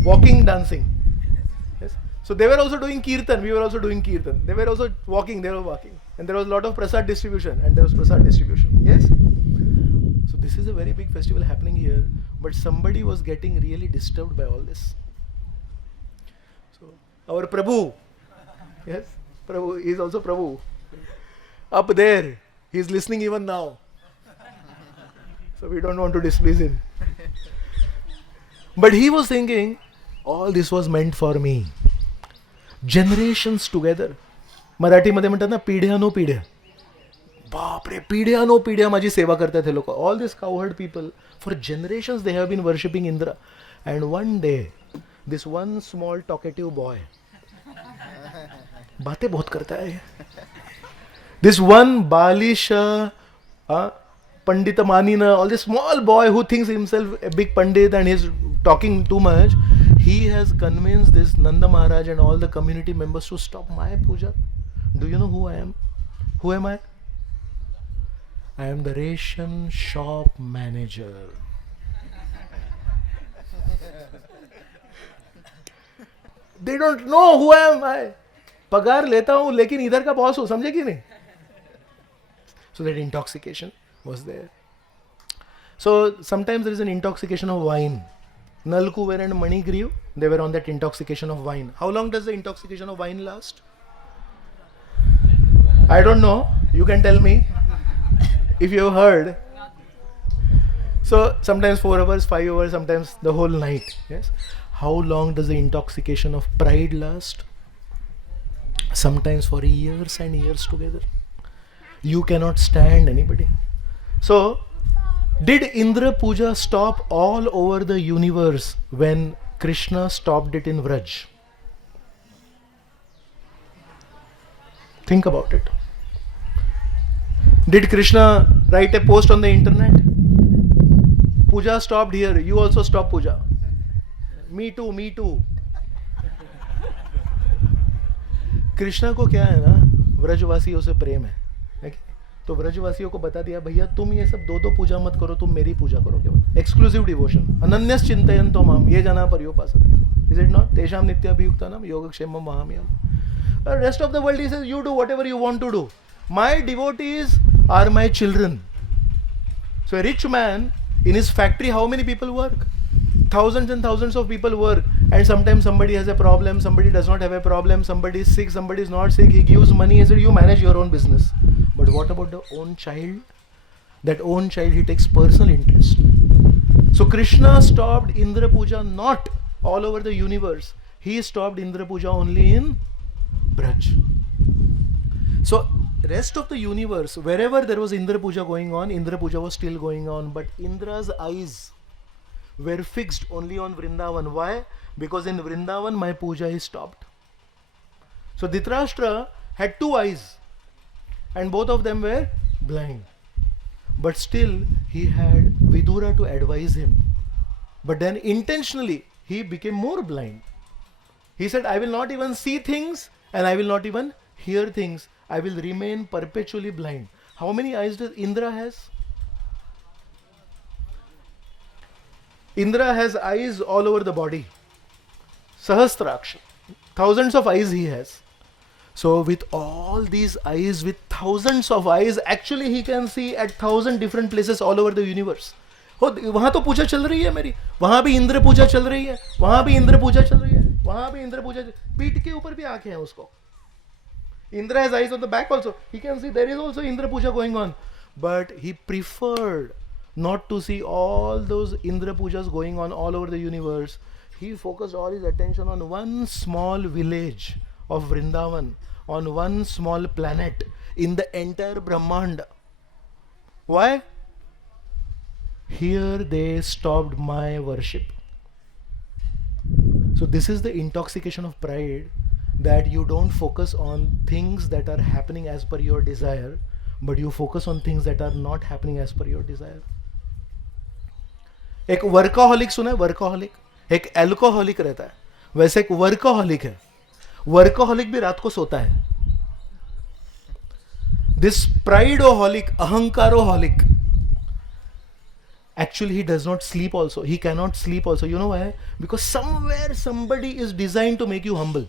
walking, dancing. So they were also doing kirtan, we were also doing kirtan. They were also walking, they were walking. And there was a lot of prasad distribution, and there was prasad distribution. Yes? So this is a very big festival happening here, but somebody was getting really disturbed by all this. So our Prabhu, yes, Prabhu, he is also Prabhu. Up there, he is listening even now. So we don't want to displease him. But he was thinking, all this was meant for me. Generations together. Marathi मध्ये म्हणतात ना पिढ्यानो पिढ्या. बापरे, पिढ्यानो पिढ्या माझी सेवा करतात हे लोक. All these cowherd people, for generations they have been worshipping Indra. And one day, this one small talkative boy, बातें बहुत करता है. This one Balish, Pandit Manina, all this small boy who thinks himself a big Pandit and is talking too much, he has convinced this Nanda Maharaj and all the community members to stop my puja. Do you know who I am? Who am I? I am the ration shop manager. They don't know who am I. पगार लेता हूँ लेकिन इधर का boss हूँ, समझे कि नहीं? So that intoxication was there. So sometimes there is an intoxication of wine. Nalkuver and Manigriv, they were on that intoxication of wine. How long does the intoxication of wine last? I don't know. You can tell me if you have heard. So sometimes 4 hours, 5 hours, sometimes the whole night. Yes. How long does the intoxication of pride last? Sometimes for years and years together. You cannot stand anybody. So, did Indra Puja stop all over the universe when Krishna stopped it in Vraj? Think about it. Did Krishna write a post on the internet? Puja stopped here, you also stop puja. Me too, me too. Krishna को क्या है ना, व्रजवासियों से प्रेम है, तो व्रजवासियों को बता दिया भैया तुम ये सब दो पूजा मत करो, तुम मेरी पूजा करो केवल. Exclusive devotion. अनन्यस चिंतयन्तो माम ये जना पर्योपासते. Is it not? तेषां नित्याभियुक्तानां योगक्षेमं वहाम्यहम्. The rest of the world, he says, you do whatever you want to do. My devotees are my children. So a rich man, in his factory, how many people work? Thousands and thousands of people work, and sometimes somebody has a problem, somebody does not have a problem, somebody is sick, somebody is not sick, he gives money, he said you manage your own business. But what about the own child? That own child, he takes personal interest. So Krishna stopped Indra Puja not all over the universe. He stopped Indra Puja only in Braj. So rest of the universe, wherever there was Indra Puja going on, Indra Puja was still going on, but Indra's eyes were fixed only on Vrindavan. Why? Because in Vrindavan my puja is stopped. So Dhritarashtra had 2 eyes and both of them were blind. But still he had Vidura to advise him. But then intentionally he became more blind. He said, I will not even see things and I will not even hear things. I will remain perpetually blind. How many eyes does Indra has? Indra has eyes all over the body. Sahasraksha. Thousands of eyes he has. So with all these eyes, with thousands of eyes, actually he can see at 1,000 different places all over the universe. हो वहाँ तो पूजा चल रही है मेरी, वहाँ भी इंद्र पूजा चल रही है, वहाँ भी इंद्र पूजा चल रही है, वहाँ भी इंद्र पूजा, पीठ के ऊपर भी आंखें हैं उसको. Indra has eyes on the back also. He can see there is also Indra Puja going on. But he preferred not to see all those Indra Pujas going on all over the universe. He focused all his attention on one small village of Vrindavan, on one small planet in the entire Brahmanda. Why? Here they stopped my worship. So this is the intoxication of pride, that you don't focus on things that are happening as per your desire, but you focus on things that are not happening as per your desire. एक workaholic सुना है? Workaholic. एक alcoholic रहता है, वैसे एक workaholic है. Workaholic भी रात को सोता है. This prideaholic, ahankaroholic, actually he does not sleep also. He cannot sleep also. You know why? Because somewhere somebody is designed to make you humble.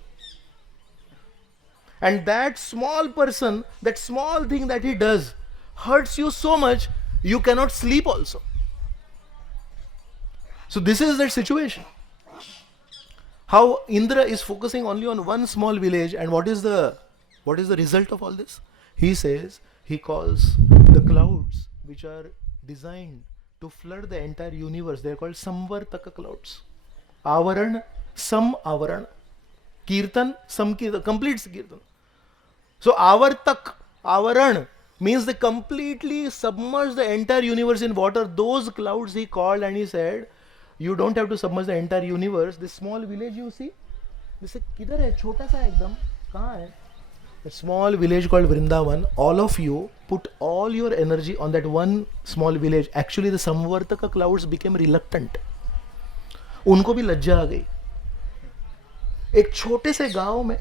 And that small person, that small thing that he does hurts you so much, you cannot sleep also. So this is that situation. How Indra is focusing only on one small village, and what is the result of all this? He says, he calls the clouds which are designed to flood the entire universe, they are called Samvartaka clouds. Avaran, Sam Avaran. Kirtan, Sam Kirtan, complete Kirtan. So Avartak, Avaran means they completely submerge the entire universe in water. Those clouds he called and he said, you don't have to submerge the entire universe. This small village you see, they say, kidhar hai? Chota sa ekdam. Kahan hai? A small village called Vrindavan. All of you put all your energy on that one small village. Actually, the Samvartaka clouds became reluctant. उनको भी लज्जा आ गई. एक छोटे से गांव में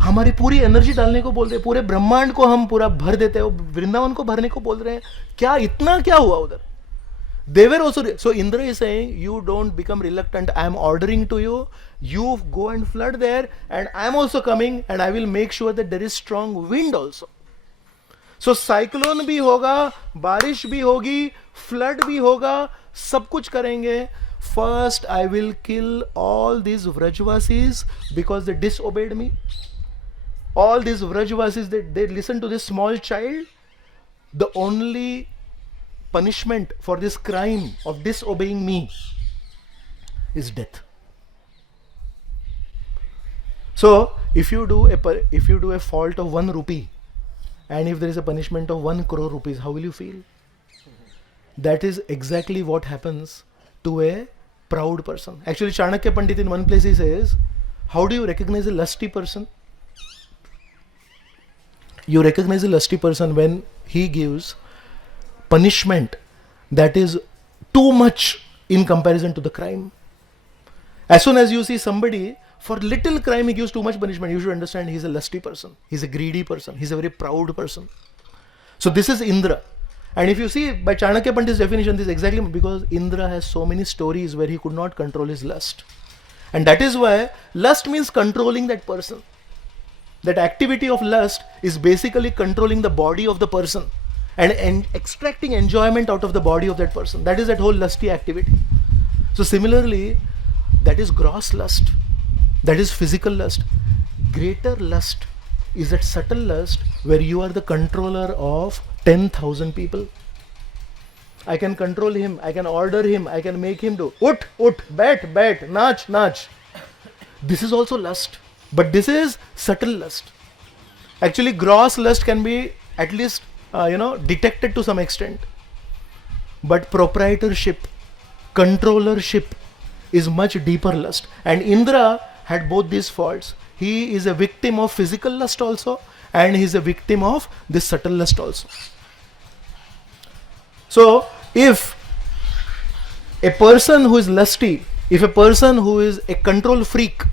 हमारी पूरी एनर्जी डालने को बोल रहे हैं, पूरे ब्रह्मांड को हम पूरा भर देते हैं, वृंदावन को भरने को बोल रहे हैं. क्या इतना क्या हुआ उधर? They were also, so Indra is saying, you don't become reluctant. I am ordering to you, you go and flood there, and I am also coming, and I will make sure that there is strong wind also. So cyclone भी होगा, बारिश भी होगी, flood भी होगा, सब कुछ करेंगे. First, I will kill all these Vrajvasis because they disobeyed me. All these Vrajvasis, they listened to this small child. The only punishment for this crime of disobeying me is death. So, if you do a fault of 1 rupee, and if there is a punishment of 1 crore rupees, how will you feel? That is exactly what happens to a proud person. Actually, Chanakya Pandit in one place he says, how do you recognize a lusty person? You recognize a lusty person when he gives punishment that is too much in comparison to the crime. As soon as you see somebody for little crime he gives too much punishment, you should understand he is a lusty person, he is a greedy person, he is a very proud person. So this is Indra. And if you see by Chanakya Pandit's definition, this is exactly because Indra has so many stories where he could not control his lust. And that is why lust means controlling that person. That activity of lust is basically controlling the body of the person and extracting enjoyment out of the body of that person. That is that whole lusty activity. So similarly, that is gross lust. That is physical lust. Greater lust is that subtle lust where you are the controller of 10,000 people. I can control him, I can order him, I can make him do ut, bet, nach. This is also lust. But this is subtle lust. Actually, gross lust can be at least detected to some extent. But proprietorship, controllership is much deeper lust. And Indra had both these faults. He is a victim of physical lust also, and he is a victim of this subtle lust also. So, if a person who is lusty, if a person who is a control freak,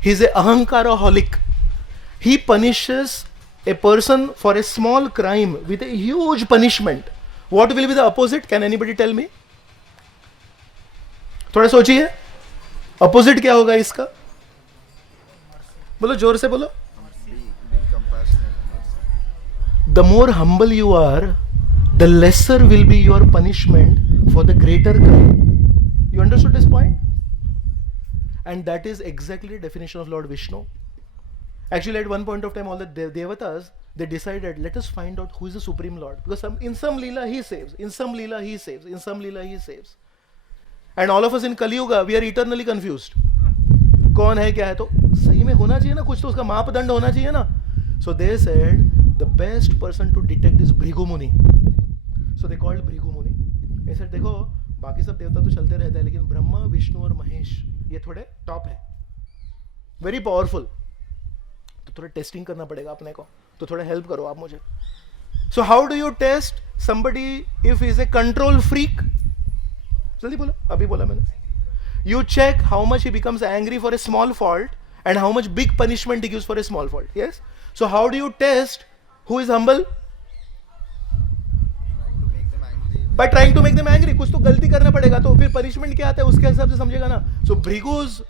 he is a ahankaraholic, he punishes a person for a small crime with a huge punishment. What will be the opposite? Can anybody tell me? थोड़ा सोचिए, opposite क्या होगा इसका? बोलो, जोर से बोलो. The more humble you are, the lesser will be your punishment for the greater crime. You understood this point? And that is exactly the definition of Lord Vishnu. Actually, at one point of time, all the Devatas, they decided, let us find out who is the Supreme Lord. Because in some Leela, he saves. In some Leela, he saves. In some Leela, he saves. And all of us in Kali Yuga, we are eternally confused. कौन है क्या है तो सही में होना चाहिए ना कुछ तो उसका मापदंड होना चाहिए ना. So they said the best person to detect is Bhrigu Muni. So they called Bhrigu Muni. They said देखो बाकी सब देवता तो चलते रहते हैं लेकिन ब्रह्मा विष्णु और महेश ये थोड़े टॉप है, वेरी पावरफुल. तो थोड़ा टेस्टिंग करना पड़ेगा अपने को, तो थोड़ा हेल्प करो आप मुझे. So how do you test somebody if he is a control freak? जल्दी बोलो, अभी बोला मैंने. You check how much he becomes angry for a small fault and how much big punishment he gives for a small fault. Yes? So how do you test who is humble? By trying to make them angry. कुछ तो गलती करना पड़ेगा, तो फिर punishment क्या आता है उसके हिसाब से समझेगा ना. So Bhrigu's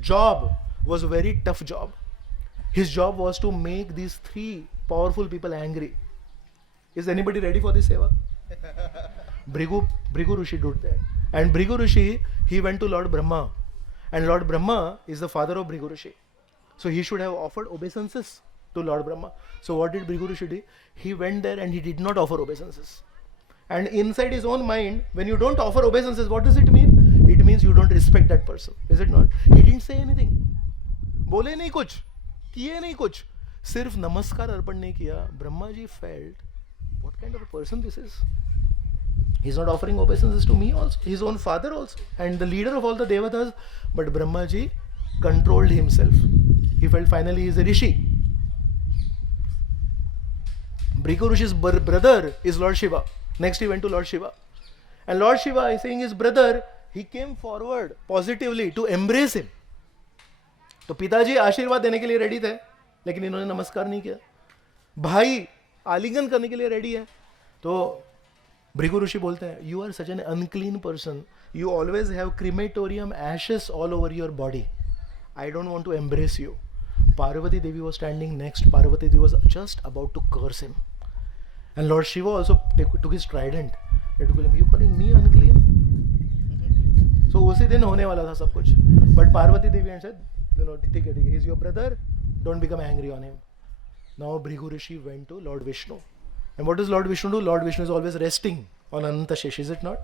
job was a very tough job. His job was to make these three powerful people angry. Is anybody ready for this seva? Bhrigu Rishi did that. And Bhrigu Rishi, he went to Lord Brahma. And Lord Brahma is the father of Bhrigu Rishi. So he should have offered obeisances to Lord Brahma. So what did Bhrigu Rishi do? He went there and he did not offer obeisances. And inside his own mind, when you don't offer obeisances, what does it mean? It means you don't respect that person. Is it not? He didn't say anything. बोले नहीं कुछ, किए नहीं कुछ, सिर्फ नमस्कार अर्पण नहीं किया. Brahma ji felt, what kind of a person this is? He's not offering obeisances to me also, his own father also, and the leader of all the devatas. But Brahma ji controlled himself. He felt finally he is a rishi. Bhrigu Rishi's brother is Lord Shiva. Next he went to Lord Shiva. And Lord Shiva is saying his brother, he came forward positively to embrace him. तो पिताजी आशीर्वाद देने के लिए ready थे, लेकिन इन्होंने नमस्कार नहीं किया. भाई आलिंगन करने के लिए रेडी है. तो भृगु ऋषि बोलते हैं, you are such an unclean person, you always have crematorium ashes all over your body, I don't want to embrace you. Parvati Devi was standing next. Parvati Devi was just about to curse him. And Lord Shiva also took his trident. He told him, you calling me unclean? So उसी दिन होने वाला था सब कुछ. But Parvati Devi said, ठीक है, he's your brother, don't become angry on him. Now Bhrigu Rishi went to Lord Vishnu. And what does Lord Vishnu do? Lord Vishnu is always resting on Anantashesh, is it not?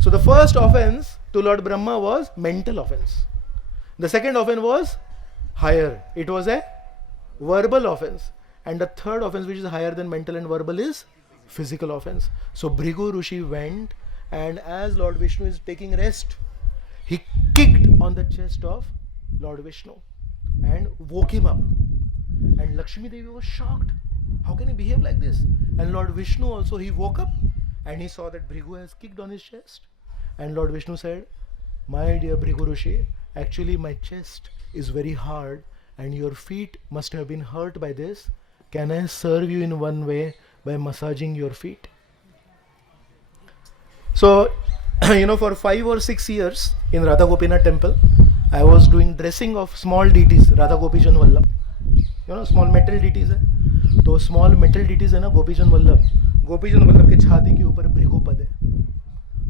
So the first offense to Lord Brahma was mental offense. The second offense was higher. It was a verbal offense. And the third offense, which is higher than mental and verbal, is physical offense. So Bhrigu Rishi went, and as Lord Vishnu is taking rest, he kicked on the chest of Lord Vishnu and woke him up. And Lakshmi Devi was shocked. How can he behave like this? And Lord Vishnu also, he woke up and he saw that Bhrigu has kicked on his chest. And Lord Vishnu said, my dear Bhrigu Rishi, actually my chest is very hard and your feet must have been hurt by this. Can I serve you in one way by massaging your feet? So, for 5 or 6 years in Radha Gopinath temple, I was doing dressing of small deities, Radha Gopijan Vallabh. Small metal deities है. तो small metal deities है ना, Gopijan Vallabh के छाती के ऊपर भृगु पद है.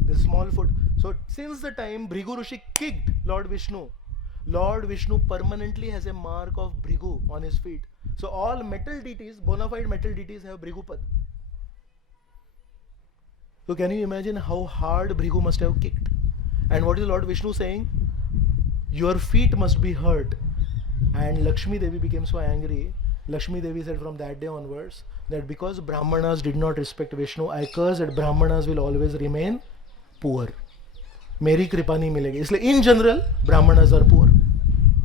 The small foot. So since the time Bhrigu Rishi kicked Lord Vishnu permanently has a mark of Bhrigu on his feet. So all metal deities, bona fide metal deities, have Bhrigu pad. So can you imagine how hard Bhrigu must have kicked? And what is Lord Vishnu saying? Your feet must be hurt. And Lakshmi Devi became so angry. Lakshmi Devi said from that day onwards that because Brahmanas did not respect Vishnu, I curse that Brahmanas will always remain poor. मेरी कृपा नहीं मिलेगी. इसलिए in general Brahmanas are poor.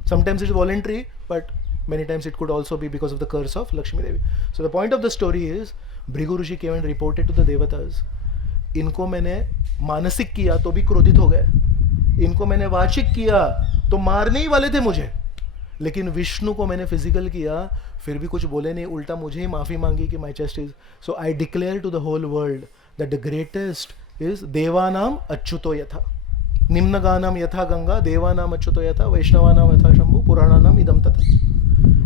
Sometimes it's voluntary, but many times it could also be because of the curse of Lakshmi Devi. So the point of the story is, Bhrigu Rishi came and reported to the devatas, इनको मैंने मानसिक किया तो भी क्रोधित हो गए, इनको मैंने वाचिक किया तो मारने ही वाले थे मुझे, लेकिन विष्णु को मैंने फिजिकल किया फिर भी कुछ बोले नहीं, उल्टा मुझे ही माफी मांगी कि my chest is. So I declare to the whole world that the greatest is देवानाम अच्युतो यथा, निम्नगानाम यथा गंगा, देवानाम अच्युतो यथा, वैष्णवानाम यथा शंभु, पुराणानाम इदम तथा.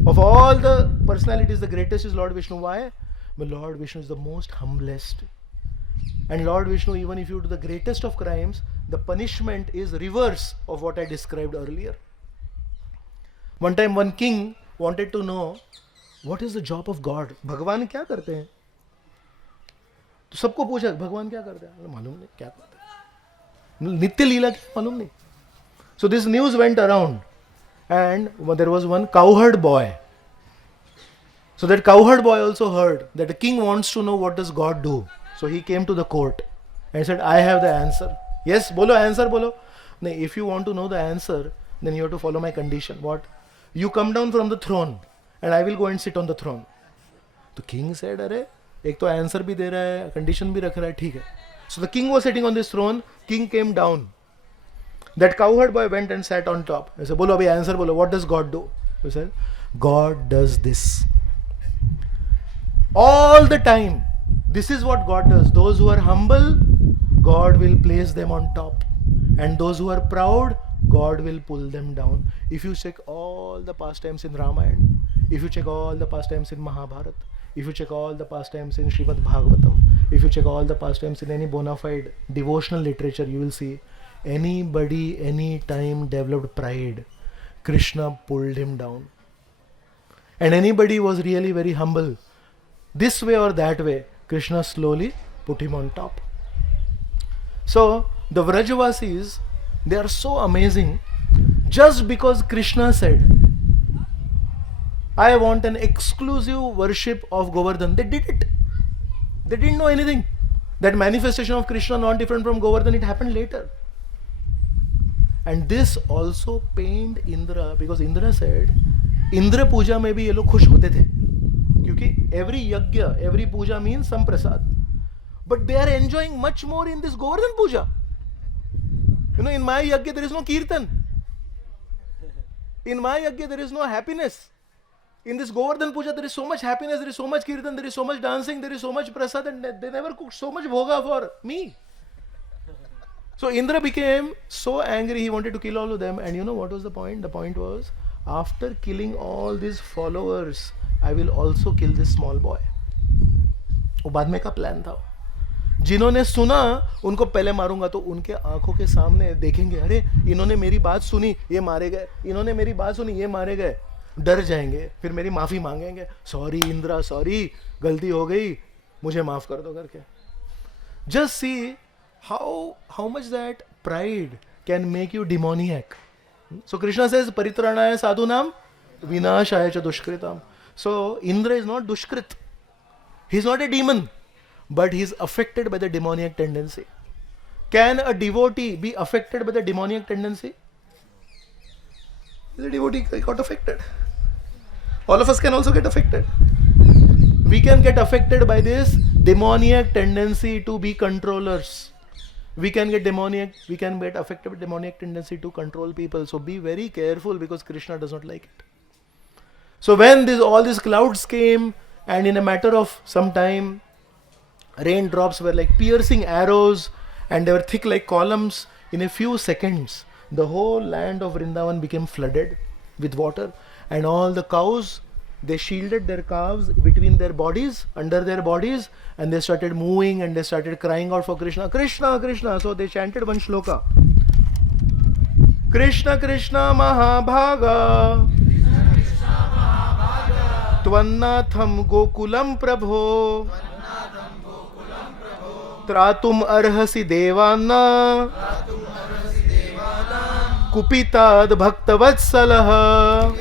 Of all the personalities, the greatest is Lord Vishnu. Why? But Lord Vishnu is the most humblest. And Lord Vishnu, even if you do the greatest of crimes, the punishment is reverse of what I described earlier. One time one king wanted to know what is the job of God. भगवान क्या करते हैं? तो सबको पूछा भगवान क्या करते हैं? मालूम नहीं क्या करते हैं. नित्य लीला क्या मालूम नहीं. So this news went around, and there was one cowherd boy. So that cowherd boy also heard that the king wants to know what does God do. So he came to the court and said, I have the answer. Yes, bolo, answer bolo. No, if you want to know the answer, then you have to follow my condition. What? You come down from the throne and I will go and sit on the throne. The king said, अरे एक तो answer भी दे रहा है, condition भी रख रहा है, ठीक है. So the king was sitting on this throne. King came down. That cowherd boy went and sat on top. He said, bolo abhi answer bolo. What does God do? He said, God does this. All the time. This is what God does. Those who are humble, God will place them on top. And those who are proud, God will pull them down. If you check all the pastimes in Ramayana, If you check all the pastimes in Mahabharata, if you check all the pastimes in Srimad Bhagavatam, if you check all the pastimes in any bona fide devotional literature, you will see anybody, any time developed pride, Krishna pulled him down. And anybody was really very humble, this way or that way, Krishna slowly put him on top. So the Vrajavasis, they are so amazing. Just because Krishna said, I want an exclusive worship of Govardhan, they did it. They didn't know anything. That manifestation of Krishna not different from Govardhan, it happened later. And this also pained Indra, because Indra said, Indra puja में भी ये लोग खुश होते थे, क्योंकि every yajna, every puja means some prasad. But they are enjoying much more in this Govardhan puja. You know, in my yajna there is no kirtan. In my yajna there is no happiness. In this Govardhan puja there is so much happiness, there is so much kirtan, there is so much dancing, there is so much prasad, and they never cooked so much bhoga for me. So Indra became so angry, he wanted to kill all of them. And you know what was the point? The point was, after killing all these followers, I will also kill this small boy. वो बाद में का plan था. जिन्होंने सुना उनको पहले मारूंगा, तो उनके आंखों के सामने देखेंगे, अरे इन्होंने मेरी बात सुनी, ये मारे गए, इन्होंने मेरी बात सुनी, ये मारे गए, डर जाएंगे, फिर मेरी माफी मांगेंगे, सॉरी इंद्रा, सॉरी, गलती हो गई, मुझे माफ कर दो करके. Just see how much that pride can make you demoniac. So Krishna says, Paritranaya sadhunam vinashaya cha dushkritam. So Indra is not dushkrit. He is not a demon, but he is affected by the demoniac tendency. Can a devotee be affected by the demoniac tendency? The devotee got affected. All of us can also get affected. We can get affected by this demoniac tendency to be controllers. We can get affected by demoniac tendency to control people. So be very careful, because Krishna does not like it. So when all these clouds came, and in a matter of some time, raindrops were like piercing arrows, and they were thick like columns. In a few seconds, the whole land of Vrindavan became flooded with water, and all the cows, they shielded their calves between their bodies, under their bodies, and they started moving and they started crying out for Krishna, Krishna, Krishna. So they chanted one shloka, Krishna, Krishna, Mahabhaga, Tvannatham Gokulam Prabho, Tratum Arhasi Devana, Kupitad Bhaktavatsalaha.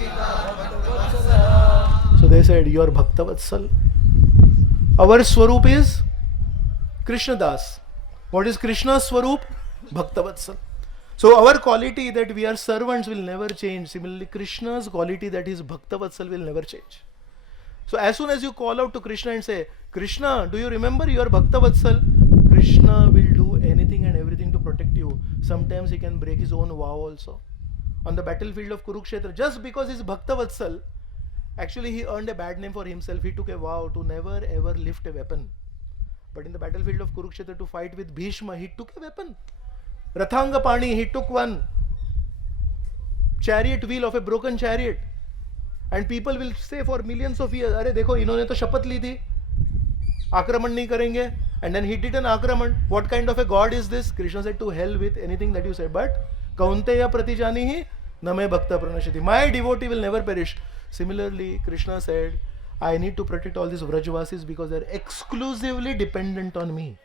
So they said, you are Bhaktavatsal. Our Swarup is Krishna Das. What is Krishna's Swarup? Bhaktavatsal. So our quality that we are servants will never change. Similarly, Krishna's quality that is Bhaktavatsal will never change. So as soon as you call out to Krishna and say, Krishna, do you remember you are Bhaktavatsal? Krishna will do anything and everything to protect you. Sometimes he can break his own vow also. On the battlefield of Kurukshetra, just because he is Bhaktavatsal, actually he earned a bad name for himself. He took a vow to never ever lift a weapon. But in the battlefield of Kurukshetra, to fight with Bhishma, he took a weapon. Rathanga Pani, he took one chariot wheel of a broken chariot. And people will say for millions of years, अरे देखो इन्होंने तो शपथ ली थी, आक्रमण नहीं करेंगे. And then he did an akraman. What kind of a god is this? Krishna said, to hell with anything that you say. But kaunteya pratijanihi name bhakta pranashati. My devotee will never perish. Similarly, Krishna said, I need to protect all these Vrajavasis because they are exclusively dependent on me.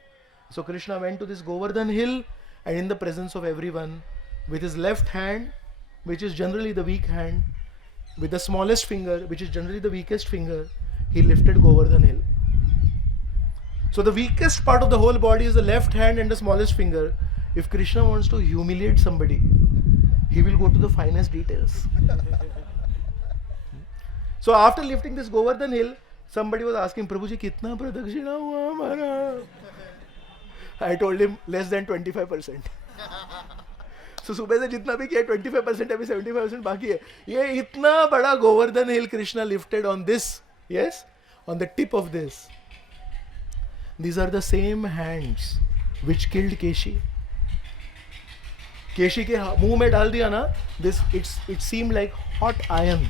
So Krishna went to this Govardhan hill, and in the presence of everyone, with his left hand, which is generally the weak hand, with the smallest finger, which is generally the weakest finger, he lifted Govardhan hill. So the weakest part of the whole body is the left hand and the smallest finger. If Krishna wants to humiliate somebody, he will go to the finest details. So after lifting this Govardhan hill, somebody was asking, Prabhuji, kitna pradakshina hua hamara? I told him, less than 25%. So सुबह से जितना भी किया 25% अभी 75% बाकी है. ये इतना बड़ा Govardhan hill Krishna lifted on this, yes, on the tip of this. These are the same hands which killed Keshi. Keshi के मुंह में डाल दिया ना, this it seemed like hot iron.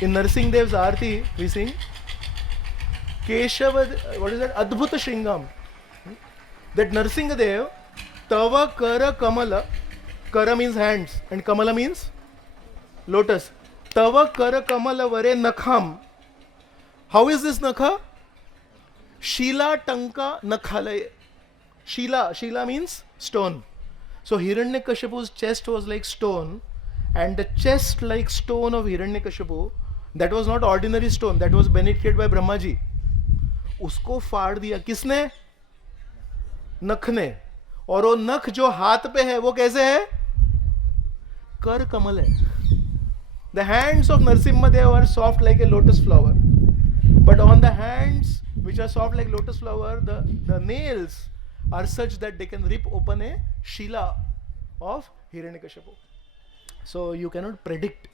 In Narsingh Dev's Aarti, we sing Keshava, what is that? Adbhuta Shringam. That Narsingh Dev, Tava Kara Kamala, Kara means hands, and Kamala means lotus. Tava Kara Kamala Vare Nakham. How is this Nakha? Shila Tanka Nakhalaye. Shila means stone. So Hiranyakashipu's chest was like stone, and the chest like stone of Hiranyakashipu, that was not ordinary stone, that was benefited by Brahma ji. उसको फाड़ दिया किसने? नख ने. और वो नख जो हाथ पे है वो कैसे है? कर कमल है. The hands of Narsimha Dev are soft like a lotus flower, but on the hands which are soft like lotus flower, the nails are such that they can rip open a Shila of Hiranyakashipu. So you cannot predict,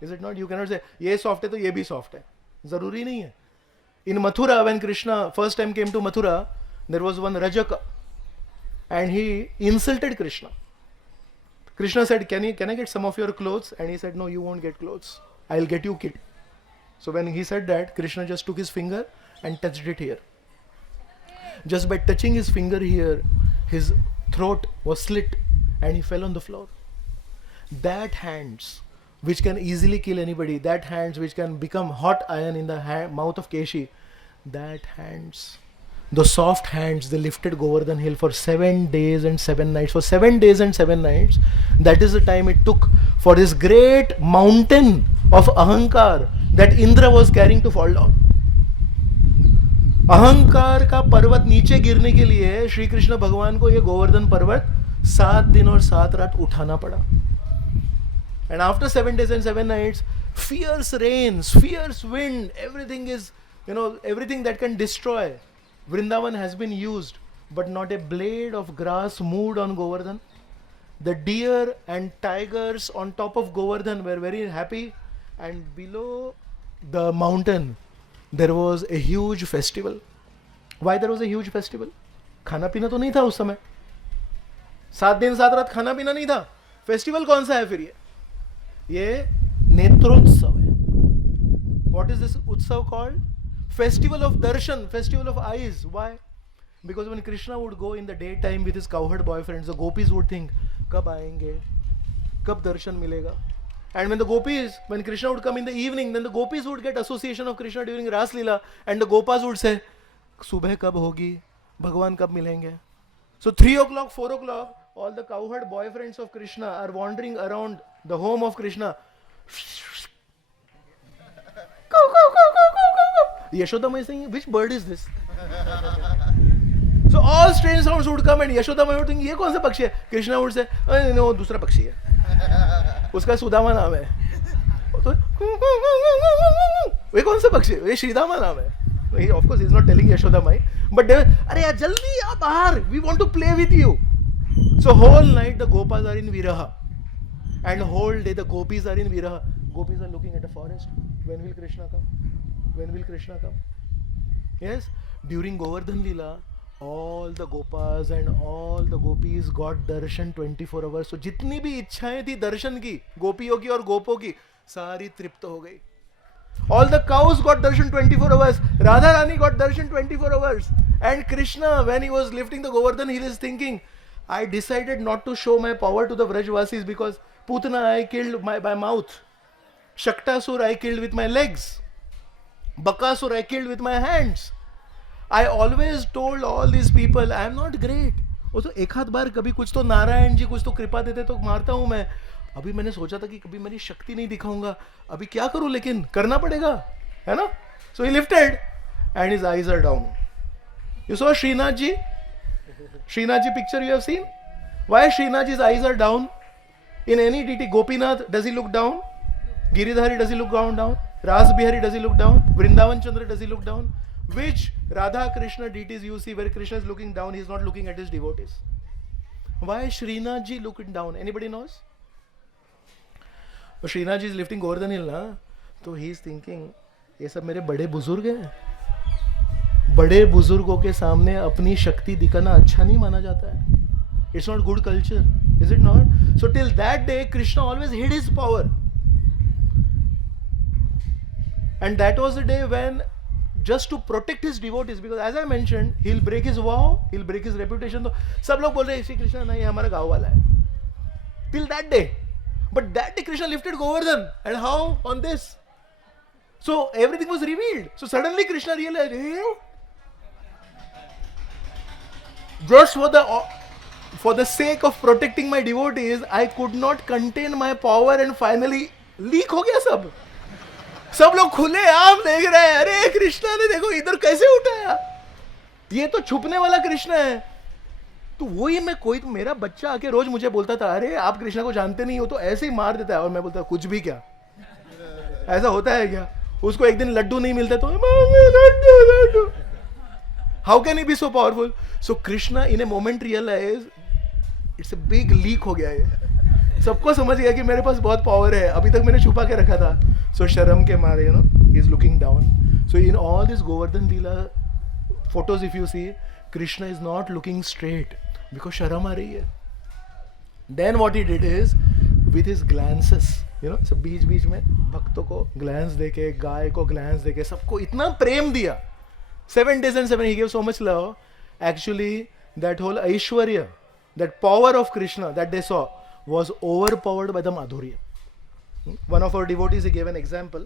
is it not? You cannot say ये soft है तो ये भी soft है. जरूरी नहीं है. In Mathura, when Krishna first time came to Mathura, there was one Rajaka, and he insulted Krishna. Krishna said, can I get some of your clothes? And he said, no, you won't get clothes. I'll get you killed. So when he said that, Krishna just took his finger and touched it here. Just by touching his finger here, his throat was slit and he fell on the floor. That hands which can easily kill anybody, that hands which can become hot iron in the mouth of Keshi, that hands, the soft hands, they lifted Govardhan hill for 7 days and 7 nights. For 7 days and 7 nights, that is the time it took for this great mountain of Ahankar that Indra was carrying to fall down. अहंकार का पर्वत नीचे गिरने के लिए श्री कृष्ण भगवान को ये गोवर्धन पर्वत 7 दिन और 7 रात उठाना पड़ा. And after 7 days and 7 nights, fierce rains, fierce wind, everything is, everything that can destroy. Vrindavan has been used, but not a blade of grass moved on Govardhan. The deer and tigers on top of Govardhan were very happy, and below the mountain there was a huge festival. Why there was a huge festival? खाना पीना तो नहीं था उस समय. 7 दिन 7 रात खाना पीना नहीं था. फेस्टिवल कौन सा है फिर ये नेत्रोत्सव है. What is this उत्सव called? Festival of darshan, festival of eyes. Why? Because when Krishna would go in the daytime with his cowherd boyfriends, the gopis would think, कब आएंगे, कब दर्शन मिलेगा. And when Krishna would come in the evening, then the gopis would get association of Krishna during Ras Lila, and the gopas would say, सुबह कब होगी, भगवान कब मिलेंगे. So 3 o'clock, 4 o'clock, all the cowherd boyfriends of Krishna are wandering around the home of Krishna. Yashoda Mai saying, which bird is this? So all strange sounds would come and Yashoda Mai would think, ये कौन सा पक्षी है? Krishna would say, no, दूसरा पक्षी है. उसका सुदामा नाम है. तो ये कौन सा पक्षी है? ये श्रीदामा नाम है. Of course, he is not telling Yashoda Mai, but they were, अरे यार जल्दी आ बाहर, we want to play with you. So whole night the gopas are in Viraha, and whole day the gopis are in Viraha. Gopis are looking at a forest. When will Krishna come? When will Krishna come? Yes, during Govardhan Lila, all the gopas and all the gopis got darshan 24 hours. So जितनी भी इच्छाएं थी दर्शन की, गोपियों की और गोपों की, सारी तृप्त हो गई. All the cows got darshan 24 hours. Radha Rani got darshan 24 hours. And Krishna, when he was lifting the Govardhan, he is thinking, I decided not to show my power to the Vrajvasis because Putana I killed by mouth. Shaktasur I killed with my legs. Bakasur I killed with my hands. I always told all these people, I am not great. वो तो एक आध बार कभी कुछ तो नारायण जी कुछ तो कृपा देते तो मारता हूँ मैं. अभी मैंने सोचा था कि कभी मेरी शक्ति नहीं दिखाऊंगा. अभी क्या करूं लेकिन करना पड़ेगा, है ना? So he lifted and his eyes are down. You saw Srinath ji? Srinath ji picture you have seen? Why Srinath ji's eyes are down? In any deity, Gopinath, does he look down? Giridhari, does he look down? Ras Bihari, does he look down? Vrindavan Chandra, does he look down? Which Radha Krishna deities you see where Krishna is looking down, he is not looking at his devotees? Why Srinath ji looking down? Anybody knows? So Srinath ji is lifting Govardhan hill ना, तो he is thinking, ये सब मेरे बड़े बुजुर्ग हैं. बड़े बुजुर्गों के सामने अपनी शक्ति दिखाना अच्छा नहीं माना जाता है. It's not good culture, is it not? So till that day, Krishna always hid his power. And that was the day when, just to protect his devotees, because as I mentioned, he'll break his vow, he'll break his reputation. तो सब लोग बोल रहे हैं श्री कृष्ण नहीं हमारा गाँव वाला है. Till that day. But that day Krishna lifted Govardhan. And how? On this. So everything was revealed. So suddenly Krishna realized, just for the sake of protecting my devotees, I could not contain my power and finally leak हो गया सब. सब लोग खुले आम देख रहे हैं, अरे कृष्णा ने देखो इधर कैसे उठाया, ये तो छुपने वाला कृष्ण है. तो वही मैं, कोई मेरा बच्चा आके रोज मुझे बोलता था, अरे आप कृष्णा को जानते नहीं हो, तो ऐसे ही मार देता है. और मैं बोलता कुछ भी क्या, ऐसा होता है क्या? उसको एक दिन लड्डू नहीं मिलते तो laddu. How can he be so powerful? So Krishna in a moment realise it's a big leak हो गया है. सबको समझ गया कि मेरे पास बहुत पावर है, अभी तक मैंने छुपा के रखा था. सो शर्म के मारे, you know, he is looking down. So in all this Govardhan leela photos if you see, Krishna is not looking straight because शर्म आ रही है. Then what he did is with his glances, you know, सब बीच बीच में भक्तों को ग्लैंस देके, गाय को ग्लैंस देके, सबको इतना प्रेम दिया. 7 days and 7 he gave so much love. Actually that whole Aishwarya, that power of Krishna that they saw was overpowered by the Madhurya. One of our devotees, he gave an example.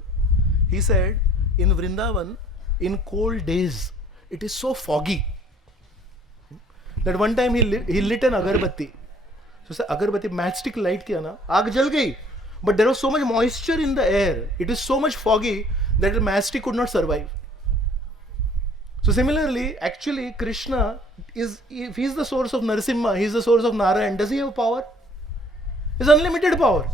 He said, in Vrindavan, in cold days, it is so foggy that one time he lit an agarbatti. So agarbatti, matchstick light kiya na, aag jal gayi. But there was so much moisture in the air. It is so much foggy that the matchstick could not survive. So similarly, actually Krishna is, if he is the source of Narasimha, he is the source of Narayan, does he have power? He has unlimited power.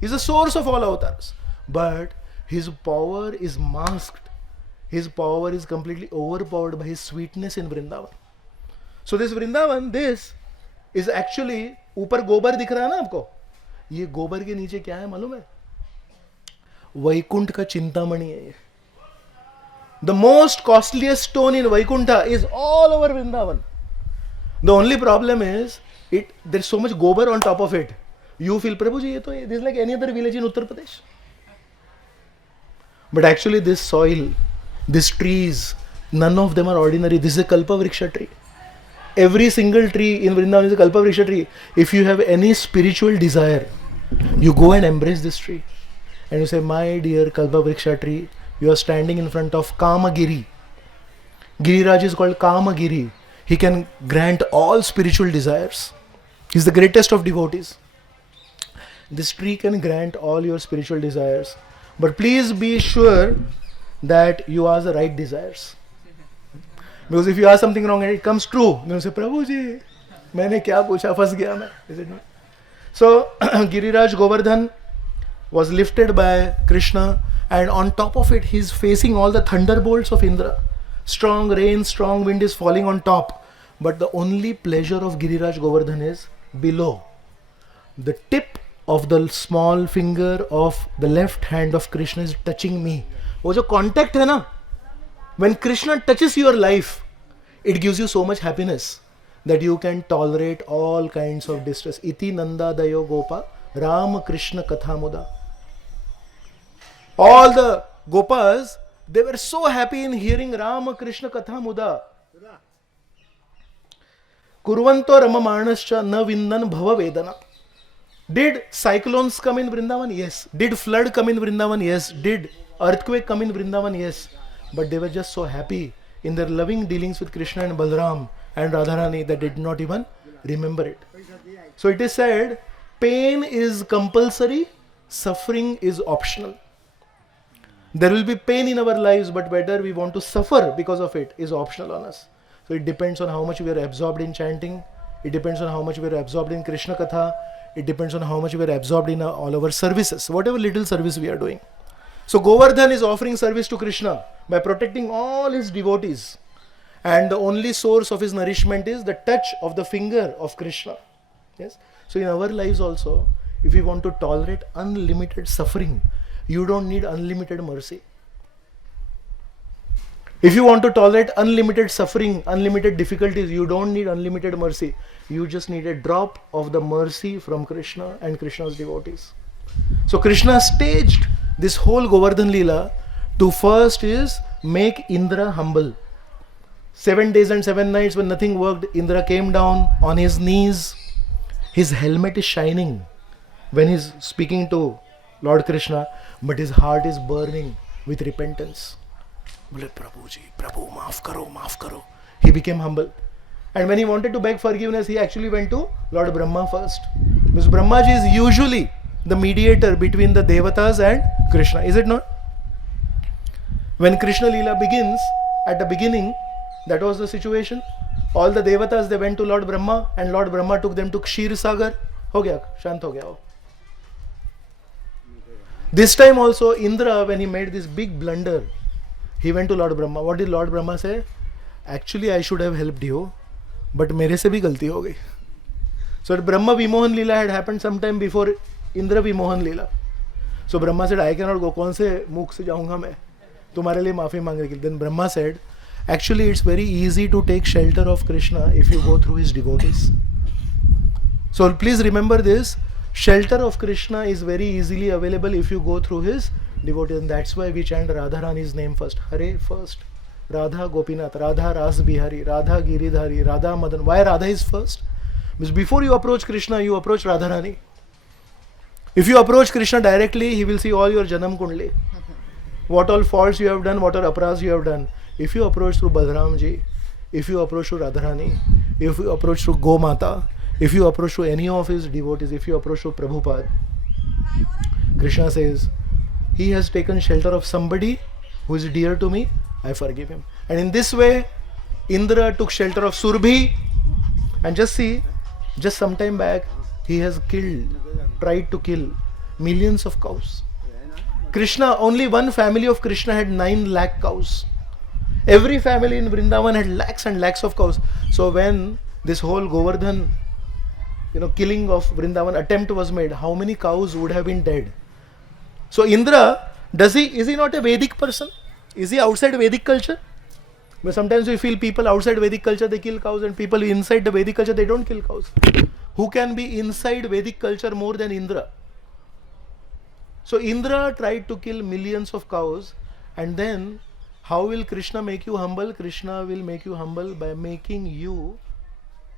He is the source of all avatars. But his power is masked. His power is completely overpowered by his sweetness in Vrindavan. So this Vrindavan, this is actually, ऊपर गोबर दिख रहा है ना आपको, ये गोबर के नीचे क्या है मालूम है? वैकुंठ का चिंतामणि है ये. The most costliest stone in Vaikuntha is all over Vrindavan. The only problem is, there's so much gobar on top of it. You feel, Prabhuji, this is like any other village in Uttar Pradesh. But actually this soil, these trees, none of them are ordinary. This is a Kalpa Vriksha tree. Every single tree in Vrindavan is a Kalpa Vriksha tree. If you have any spiritual desire, you go and embrace this tree. And you say, my dear Kalpa Vriksha tree, you are standing in front of Kamagiri. Giriraj is called Kamagiri. He can grant all spiritual desires. He is the greatest of devotees. This tree can grant all your spiritual desires. But please be sure that you ask the right desires. Because if you ask something wrong and it comes true, then you say, Prabhu ji, मैंने क्या पूछा, फंस गया मैं. Is it not? So Giriraj Govardhan was lifted by Krishna, and on top of it he is facing all the thunderbolts of Indra. Strong rain, strong wind is falling on top. But the only pleasure of Giriraj Govardhan is below. The tip of the small finger of the left hand of Krishna is touching me. वो जो contact है ना, when Krishna touches your life, it gives you so much happiness that you can tolerate all kinds of distress. Iti Nanda Dayo Gopa Ram Krishna Katha Muda. All the Gopas, they were so happy in hearing Ram Krishna Katha Muda. Kurvanto Ramamanascha na vindan bhava vedana. Did cyclones come in Vrindavan? Yes. Did flood come in Vrindavan? Yes. Did earthquake come in Vrindavan? Yes. But they were just so happy in their loving dealings with Krishna and Balram and Radharani that they did not even remember it. So it is said, pain is compulsory, suffering is optional. There will be pain in our lives, but whether we want to suffer because of it is optional on us. So it depends on how much we are absorbed in chanting. It depends on how much we are absorbed in Krishna Katha. It depends on how much we are absorbed in all our services, whatever little service we are doing. So Govardhan is offering service to Krishna by protecting all his devotees. And the only source of his nourishment is the touch of the finger of Krishna. Yes. So in our lives also, if we want to tolerate unlimited suffering, you don't need unlimited mercy. If you want to tolerate unlimited suffering, unlimited difficulties, you don't need unlimited mercy. You just need a drop of the mercy from Krishna and Krishna's devotees. So Krishna staged this whole Govardhan Lila To first is make Indra humble. 7 days and 7 nights when nothing worked, Indra came down on his knees. His helmet is shining when he's speaking to Lord Krishna, but his heart is burning with repentance. Bole, Prabhu ji, Prabhu, maaf karo, maaf karo. He became humble. And when he wanted to beg forgiveness, he actually went to Lord Brahma first. Because Brahma ji is usually the mediator between the Devatas and Krishna. Is it not? When Krishna Lila begins, at the beginning, that was the situation. All the Devatas, they went to Lord Brahma, and Lord Brahma took them to Kshir Sagar. Ho gaya, shant ho gaya. This time also, Indra, when he made this big blunder, he went to Lord Brahma. What did Lord Brahma say? Actually, I should have helped you, but mere se bhi galti ho gayi. So Brahma Vimohan Lila had happened sometime before Indra Vimohan Lila. So Brahma said, I cannot go. Kaun se mukh se jaunga main? Tumhare liye maafi मांगने के लिए. Then Brahma said, actually it's very easy to take shelter of Krishna if you go through his devotees. So please remember this. Shelter of Krishna is very easily available if you go through his devotees. And that's why we chant Radharani's name first. Hare first. Radha Gopinath, Radha Ras Bihari, Radha Giridhari, Radha Madan. Why Radha is first? Because before you approach Krishna, you approach Radharani. If you approach Krishna directly, he will see all your Janam Kundli. What all faults you have done, what all apras you have done. If you approach through Balramji, if you approach through Radharani, if you approach through Gomata, if you approach to any of his devotees, if you approach to Prabhupada, Krishna says, he has taken shelter of somebody who is dear to me, I forgive him. And in this way, Indra took shelter of Surbhi. And just see, just some time back, he has tried to kill millions of cows. Krishna, only one family of Krishna had 9 lakh cows. Every family in Vrindavan had lakhs and lakhs of cows. So when this whole Govardhan, killing of Vrindavan attempt was made, how many cows would have been dead? So Indra, is he not a Vedic person? Is he outside Vedic culture? But sometimes we feel people outside Vedic culture, they kill cows, and people inside the Vedic culture, they don't kill cows. Who can be inside Vedic culture more than Indra? So Indra tried to kill millions of cows, and then how will Krishna make you humble? Krishna will make you humble by making you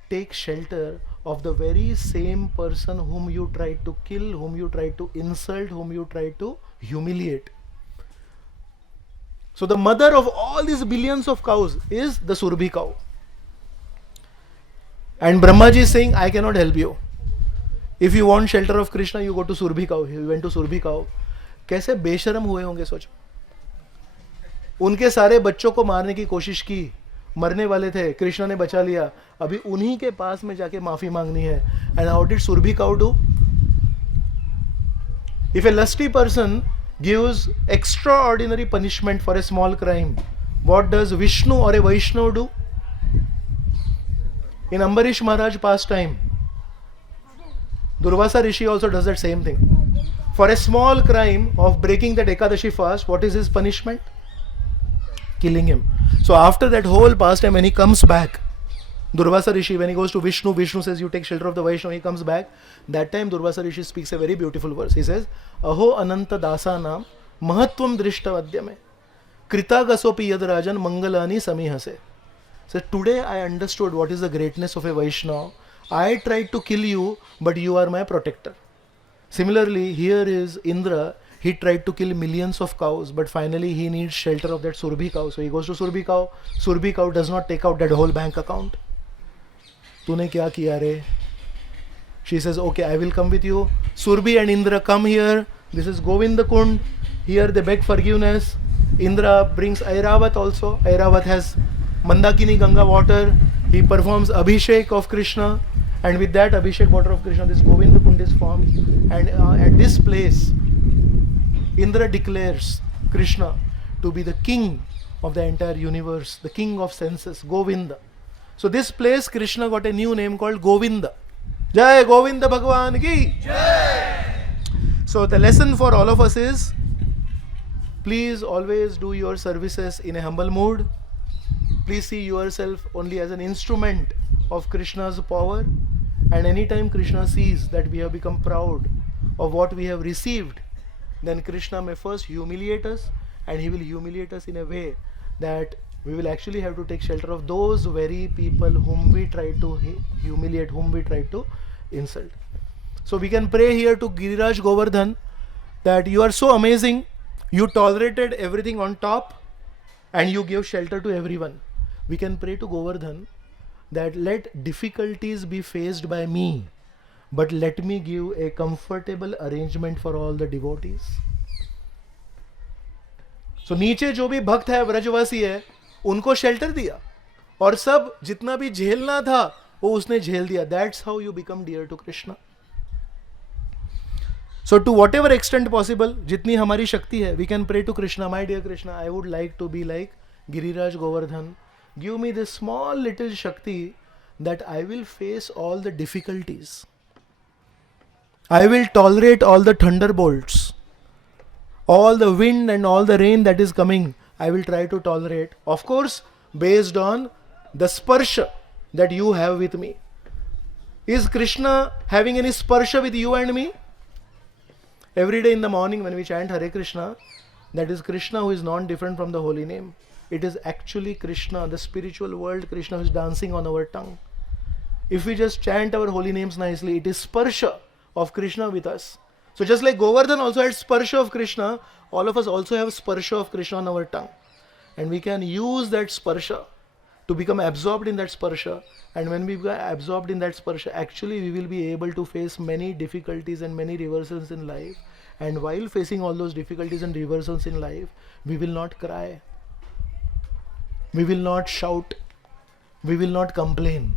take shelter of the very same person whom you tried to kill, whom you tried to insult, whom you tried to humiliate. So the mother of all these billions of cows is the Surbhi cow. And Brahmaji is saying, I cannot help you. If you want shelter of Krishna, you go to Surbhi cow. He went to Surbhi cow. कैसे बेशरम हुए होंगे सोचो. उनके सारे बच्चों को मारने की कोशिश की, मरने वाले थे, कृष्णा ने बचा लिया. अभी उन्हीं के पास में जाके माफी मांगनी है. And how did Surbhi cow do? If a lusty person gives extraordinary punishment for a small crime, what does Vishnu or a Vaishnav do? In Ambarish Maharaj pastime, Durvasa Rishi also does that same thing. For a small crime of breaking that Ekadashi fast, what is his punishment? Killing him. So after that whole pastime, when he comes back, Durvasa Rishi, when he goes to Vishnu, Vishnu says, you take shelter of the Vaishnav, he comes back. That time Durvasa Rishi speaks a very beautiful verse. He says, Aho Ananta Dasanam Mahatvam Drishtavadyame Kritagasopi Yadrajan Mangalani Samihase. So today I understood what is the greatness of a Vaishnav. I tried to kill you, but you are my protector. Similarly, here is Indra. He tried to kill millions of cows, but finally he needs shelter of that Surbhi cow. So he goes to Surbhi cow. Surbhi cow does not take out that whole bank account. Tune kya kiya re? She says, okay, I will come with you. Surbhi and Indra come here. This is Govinda Kund. Here they beg forgiveness. Indra brings Airavat also. Airavat has Mandakini Ganga water. He performs Abhishek of Krishna. And with that Abhishek water of Krishna, this Govinda Kund is formed. And at this place, Indra declares Krishna to be the king of the entire universe, the king of senses, Govinda. So this place, Krishna got a new name called Govinda. Jai Govinda Bhagwan ki Jai. So the lesson for all of us is, please always do your services in a humble mood. Please see yourself only as an instrument of Krishna's power. And anytime Krishna sees that we have become proud of what we have received, then Krishna may first humiliate us, and he will humiliate us in a way that we will actually have to take shelter of those very people whom we try to humiliate, whom we try to insult. So we can pray here to Giriraj Govardhan that you are so amazing, you tolerated everything on top and you gave shelter to everyone. We can pray to Govardhan that let difficulties be faced by me, but let me give a comfortable arrangement for all the devotees. So नीचे जो भी भक्त है, व्रजवासी है, उनको shelter दिया और सब जितना भी झेलना था वो उसने झेल दिया. That's how you become dear to Krishna. So to whatever extent possible, जितनी हमारी शक्ति है, we can pray to Krishna, my dear Krishna, I would like to be like Giriraj Govardhan. Give me this small little shakti that I will face all the difficulties. I will tolerate all the thunderbolts. All the wind and all the rain that is coming, I will try to tolerate. Of course, based on the sparsha that you have with me. Is Krishna having any sparsha with you and me? Every day in the morning when we chant Hare Krishna, that is Krishna who is non-different from the holy name. It is actually Krishna, the spiritual world Krishna who is dancing on our tongue. If we just chant our holy names nicely, it is sparsha of Krishna with us. So just like Govardhan also had sparsha of Krishna, all of us also have sparsha of Krishna on our tongue. And we can use that sparsha to become absorbed in that sparsha. And when we become absorbed in that sparsha, actually we will be able to face many difficulties and many reversals in life. And while facing all those difficulties and reversals in life, we will not cry. We will not shout. We will not complain.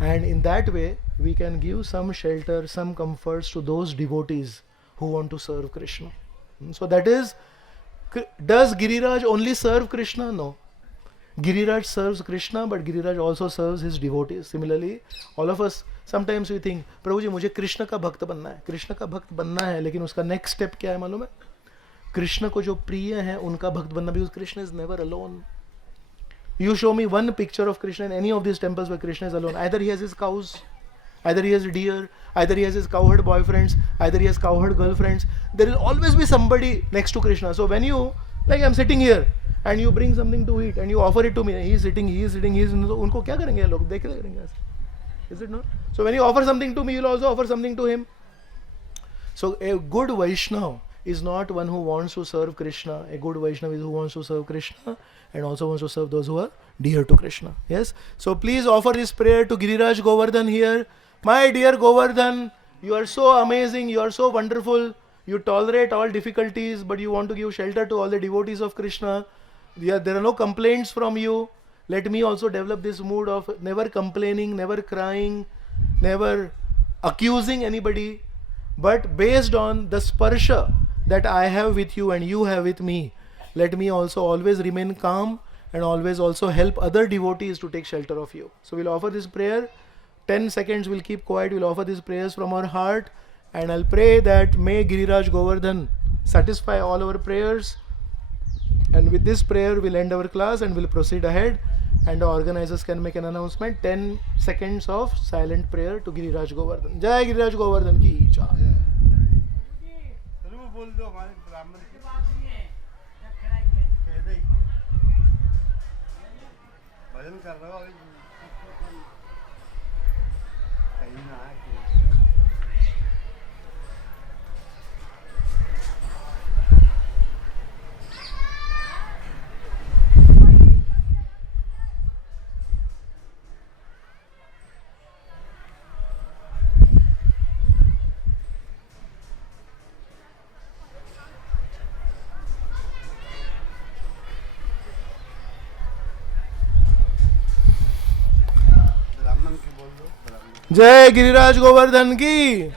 And in that way, we can give some shelter, some comforts to those devotees who want to serve Krishna. So that is, does Giriraj only serve Krishna? No. Giriraj serves Krishna, but Giriraj also serves his devotees. Similarly, all of us, sometimes we think, प्रभु जी मुझे कृष्ण का भक्त बनना है, कृष्ण का भक्त बनना है, लेकिन उसका next step क्या है मालूम है? कृष्ण को जो प्रिय है उनका भक्त बनना, because Krishna is never alone. You show me one picture of Krishna in any of these temples where Krishna is alone. Either he has his cows, either he has deer, either he has his cowherd boyfriends, either he has cowherd girlfriends. There will always be somebody next to Krishna. So when you, like I'm sitting here, and you bring something to eat and you offer it to me, he is sitting, उनको क्या करेंगे लोग, देख रहे करेंगे ऐसे. Is it not? So when you offer something to me, you will also offer something to him. So a good Vaishnava is not one who wants to serve Krishna. A good Vaishnava is who wants to serve Krishna and also wants to serve those who are dear to Krishna. Yes? So please offer this prayer to Giriraj Govardhan here. My dear Govardhan, you are so amazing, you are so wonderful. You tolerate all difficulties, but you want to give shelter to all the devotees of Krishna. There are no complaints from you. Let me also develop this mood of never complaining, never crying, never accusing anybody, but based on the sparsha that I have with you and you have with me, let me also always remain calm and always also help other devotees to take shelter of you. So we'll offer this prayer. 10 seconds we'll keep quiet. We'll offer these prayers from our heart, and I'll pray that may Giriraj Govardhan satisfy all our prayers. And with this prayer we'll end our class and we'll proceed ahead, and the organizers can make an announcement. 10 seconds of silent prayer to Giriraj Govardhan. Jai Giriraj Govardhan ki jai. जय गिरिराज गोवर्धन की।